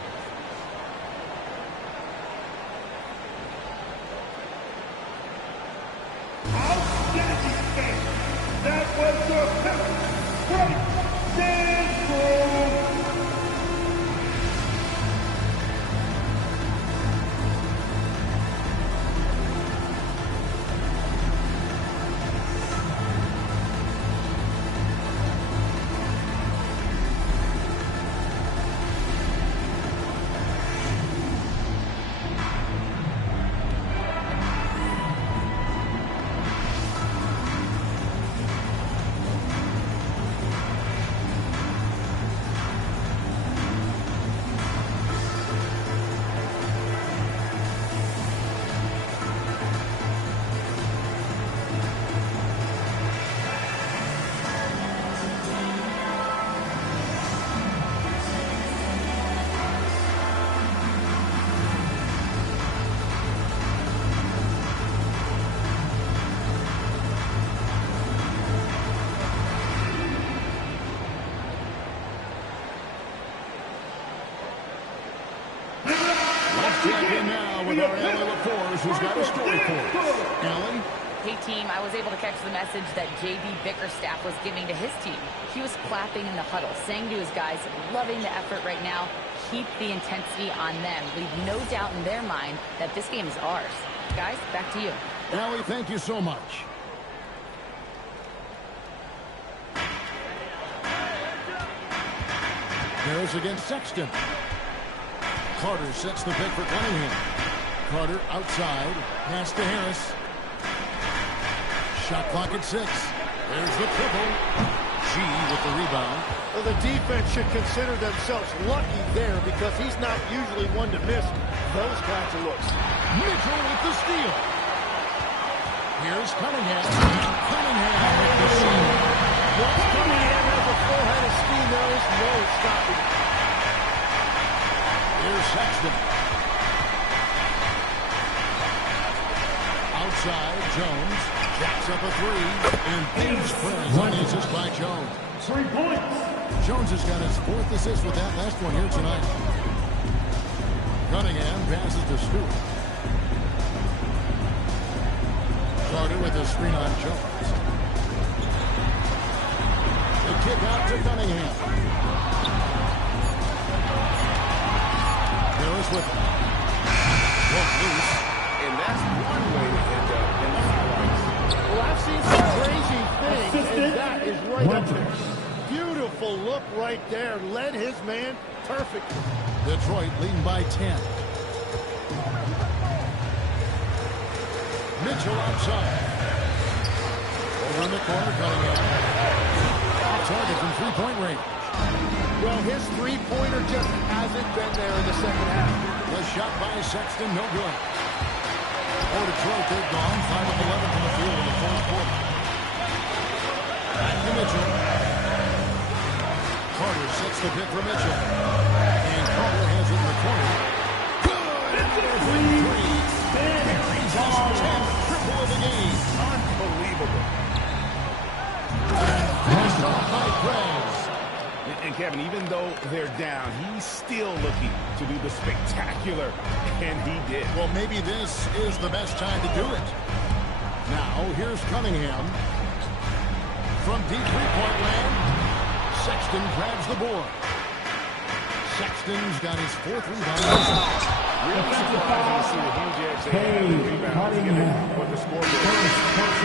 Outstanding game. That was the fifth great dance move. Check in now with our Allie LaForce, who's got a story for us. Allie? Hey, team, I was able to catch the message that J.B. Bickerstaff was giving to his team. He was clapping in the huddle, saying to his guys, loving the effort right now, keep the intensity on them. Leave no doubt in their mind that this game is ours. Guys, back to you. Allie, thank you so much. Harris against Sexton. Carter sets the pick for Cunningham. Carter outside. Pass to Harris. Shot clock at 6. There's the triple. G with the rebound. Well, the defense should consider themselves lucky there because he's not usually one to miss those kinds of looks. Mitchell with the steal. Here's Cunningham. Cunningham with the steal. Once Cunningham has a full head of steam, there is no stopping. Here's Sexton. Outside, Jones jacks up a 3, and things one assist by Jones. 3 points. Jones has got his 4th assist with that last one here tonight. Cunningham passes to Stewart. Carter with a screen on Jones. The kick out to Cunningham. Harris with it. Broke loose. And that's one way to end up in the highlights. Well, I've seen some crazy things, and that is right up there. Beautiful look right there. Led his man perfectly. Detroit leading by 10. Mitchell outside. Over in the corner, Cunningham. Off target from three-point range. Well, his three-pointer just hasn't been there in the second half. The shot by Sexton, no good. Oh, Detroit, they've gone 5 of 11 from the field in the fourth quarter. Back to Mitchell. Carter sets the pick for Mitchell. And Carter has it in the corner. Good! Another three. Carries his 10th triple of the game. Unbelievable. Passed off by Krabs. And Kevin, even though they're down, he's still looking to do the spectacular, and he did. Well, maybe this is the best time to do it. Now, here's Cunningham. From deep three-point land, Sexton grabs the board. Sexton's got his 4th rebound. Really surprising to see the huge edge they have in the rebounds, given what the scoreboard is.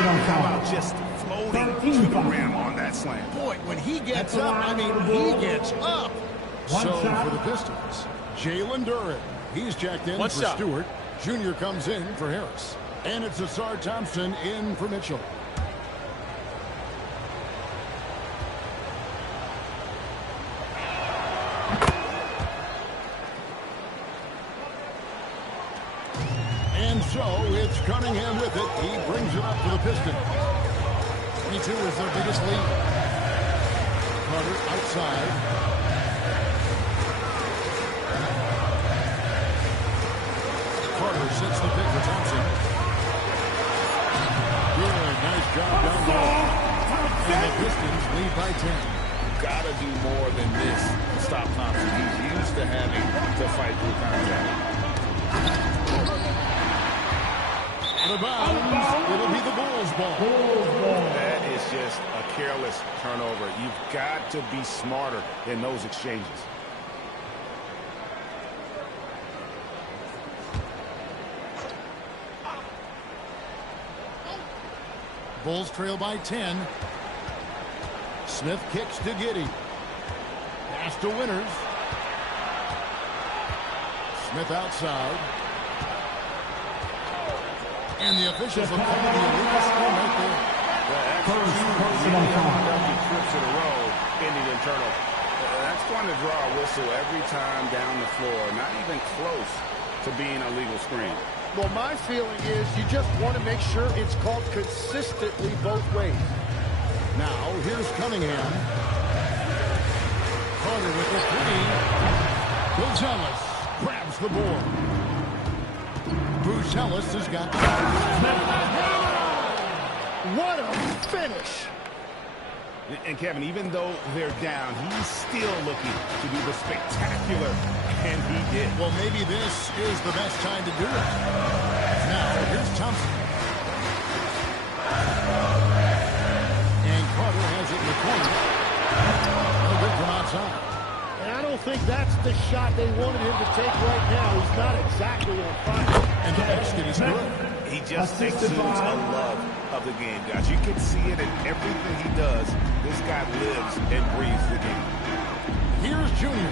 How about just floating to the rim on that slam? Boy, when he gets up, I mean, he gets up. So for the Pistons, Jalen Duren. He's jacked in for Stewart. Junior comes in for Harris. And it's Asar Thompson in for Mitchell. And so it's Cunningham with it. He brings it up for the Pistons. 22 is their biggest lead. Carter outside. Carter sets the pick for Thompson. Good, nice job down low. And the Pistons lead by 10. Gotta do more than this to stop Thompson. He's used to having to fight through contact. Out of bounds. It'll be the Bulls' ball. That is just a careless turnover. You've got to be smarter in those exchanges. Bulls trail by 10. Smith kicks to Giddey. Pass to Winters. Smith outside. And the officials will call the illegal scrum right there. Personal foul. Trips in a row, ending in turnover. That's going to draw a whistle every time down the floor. Not even close to being a legal screen. Well, my feeling is you just want to make sure it's called consistently both ways. Now, here's Cunningham. Carter with the three. Buzelis grabs the board. Buzelis has got... What a finish! And Kevin, even though they're down, he's still looking to do the spectacular, and he did. Well, maybe this is the best time to do it. Now, here's Thompson. And Carter has it in the corner. No good from outside. And I don't think that's the shot they wanted him to take right now. He's not exactly on fire. And the basket is good. He just exudes a love of the game, guys. You can see it in everything he does. This guy lives and breathes the game. Here's Junior.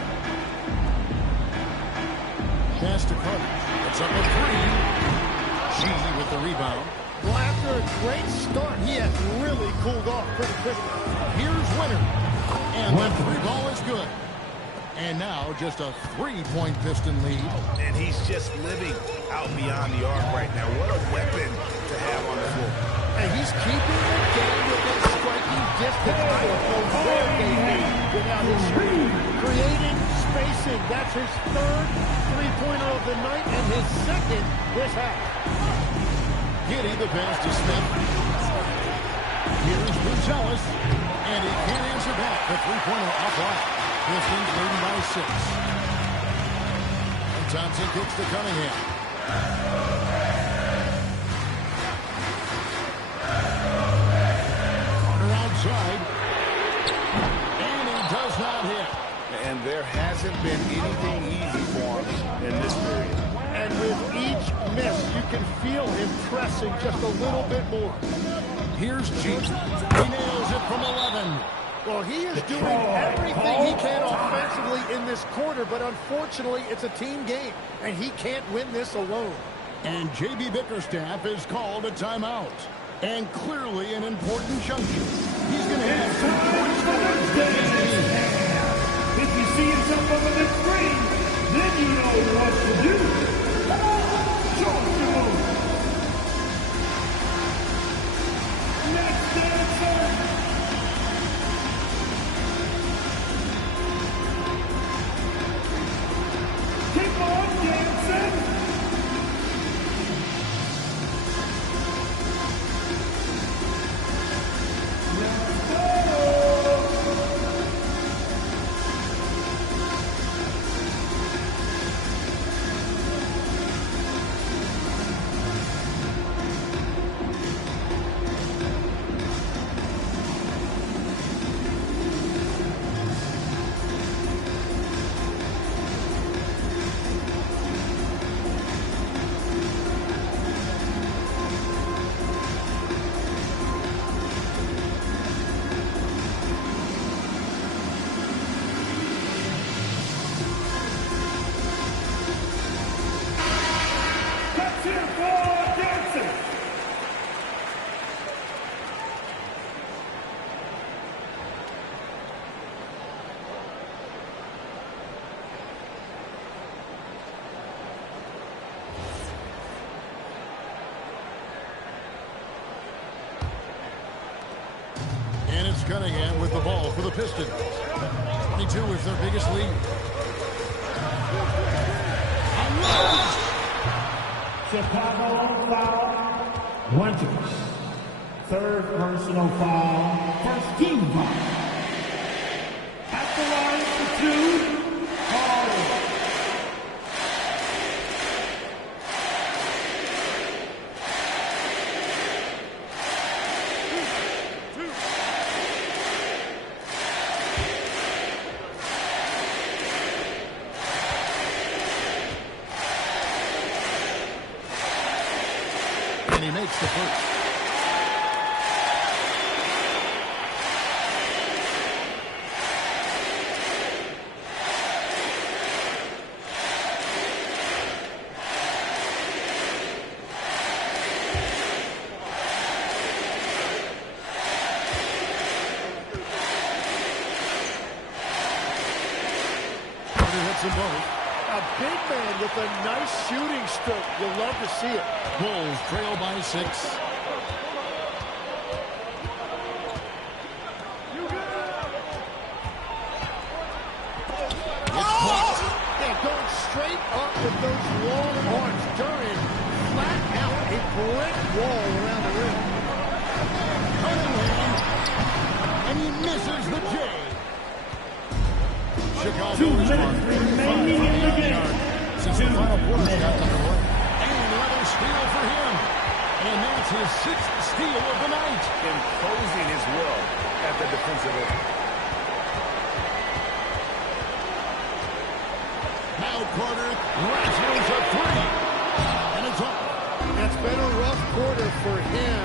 Pass to Carter. It's up a three. G with the rebound. Well, after a great start, he has really cooled off pretty quickly. Here's Winter. And the three ball is good. And now just a three-point Piston lead. And he's just living out beyond the arc right now. What a weapon to have on the floor. And he's keeping the game within striking distance. I don't know where they be without his screen. Creating spacing. That's his third three-pointer of the night and his second this half. Giddey the pass to Smith. Here's Buzelis. And he can't answer back. The three-pointer offline. Pistons leading by 6. And Thompson kicks to Cunningham. Carter outside. And he does not hit. And there hasn't been anything easy for him in this period. And with each miss, you can feel him pressing just a little bit more. Here's G. He nails it from 11. Well, he is doing everything he can offensively in this quarter, but unfortunately, it's a team game, and he can't win this alone. And J.B. Bickerstaff is called a timeout. And clearly an important juncture. He's going to have some points for his team. If you see yourself over the screen, then you know what to do. Show us your move. Next dancer. Keep on dancing. Let's go. Let's hear for dancing. And it's Cunningham with the ball for the Pistons. 22 is their biggest lead. Chicago foul. Winters. Third personal foul. First team foul. At the line for two. Harden. And he makes the first. Carter hits them both. A big man with a nice shooting stroke. You'll love to see it. Bulls trail by 6. It's blocked. Yeah, going straight up with those long arms. Durant flat out a brick wall around the rim. Cunningham. And he misses the J. Chicago 2 minutes remaining in the game. Since the final quarter got underway. And another steal for him. And that's his 6th steal of the night. Imposing his will at the defensive end. Now Carter wrestles a 3. And it's up. It's been a rough quarter for him.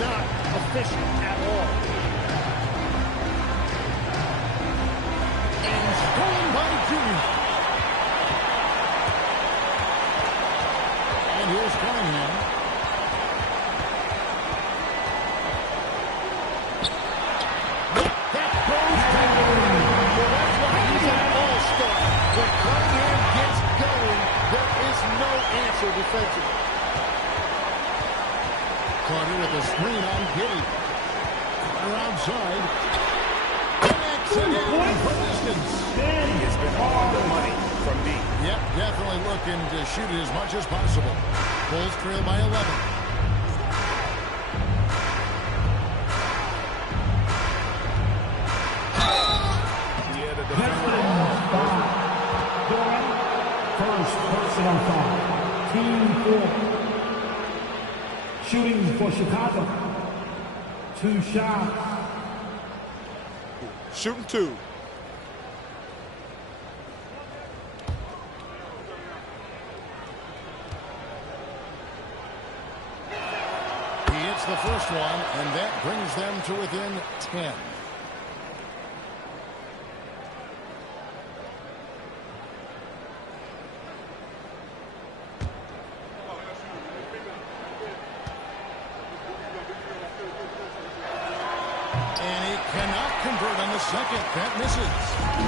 Not efficient at all. And stolen by Junior. And here's Cunningham. That goes down. Well, that's why he's an all-star. When Cunningham gets going, there is no answer defensively. Carter with a screen on Giddy. Carter outside. Connects again from distance. It's been on the money from deep. Yep, definitely looking to shoot it as much as possible. Bulls trail by 11. Yeah, the defender. First personal foul. Team 4. Shooting for Chicago. 2 shots. Shooting 2. He hits the first one, and that brings them to within 10. And he cannot convert on the second. That misses.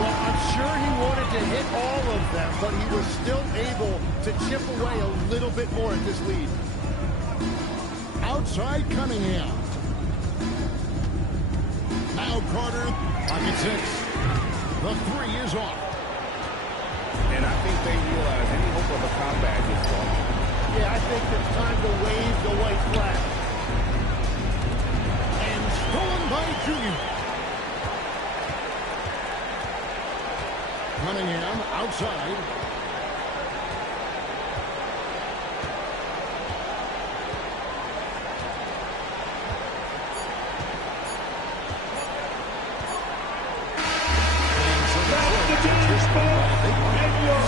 Well, I'm sure he wanted to hit all of them, but he was still able to chip away a little bit more at this lead. Outside Cunningham. Now Carter, pocket 6. The 3 is off. And I think they realize any hope of a comeback is gone. Yeah, I think it's time to wave the white flag. And stolen by Junior. Cunningham outside.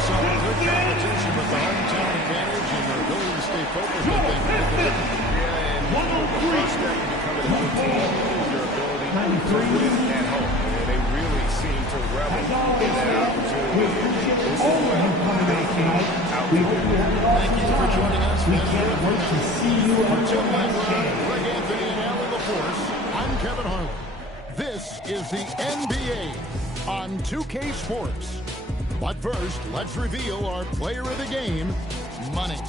Some good competition with the hometown advantage and their ability to stay focused, I think. Yeah, and the first step to becoming a good team is your ability to win at home. And they really seem to revel in that opportunity. This is what Thank you for joining us. We can't wait to see you on your next game. Greg Anthony and Allie LaForce. I'm Kevin Harlan. This is the NBA on 2K Sports. But first, let's reveal our player of the game, Money.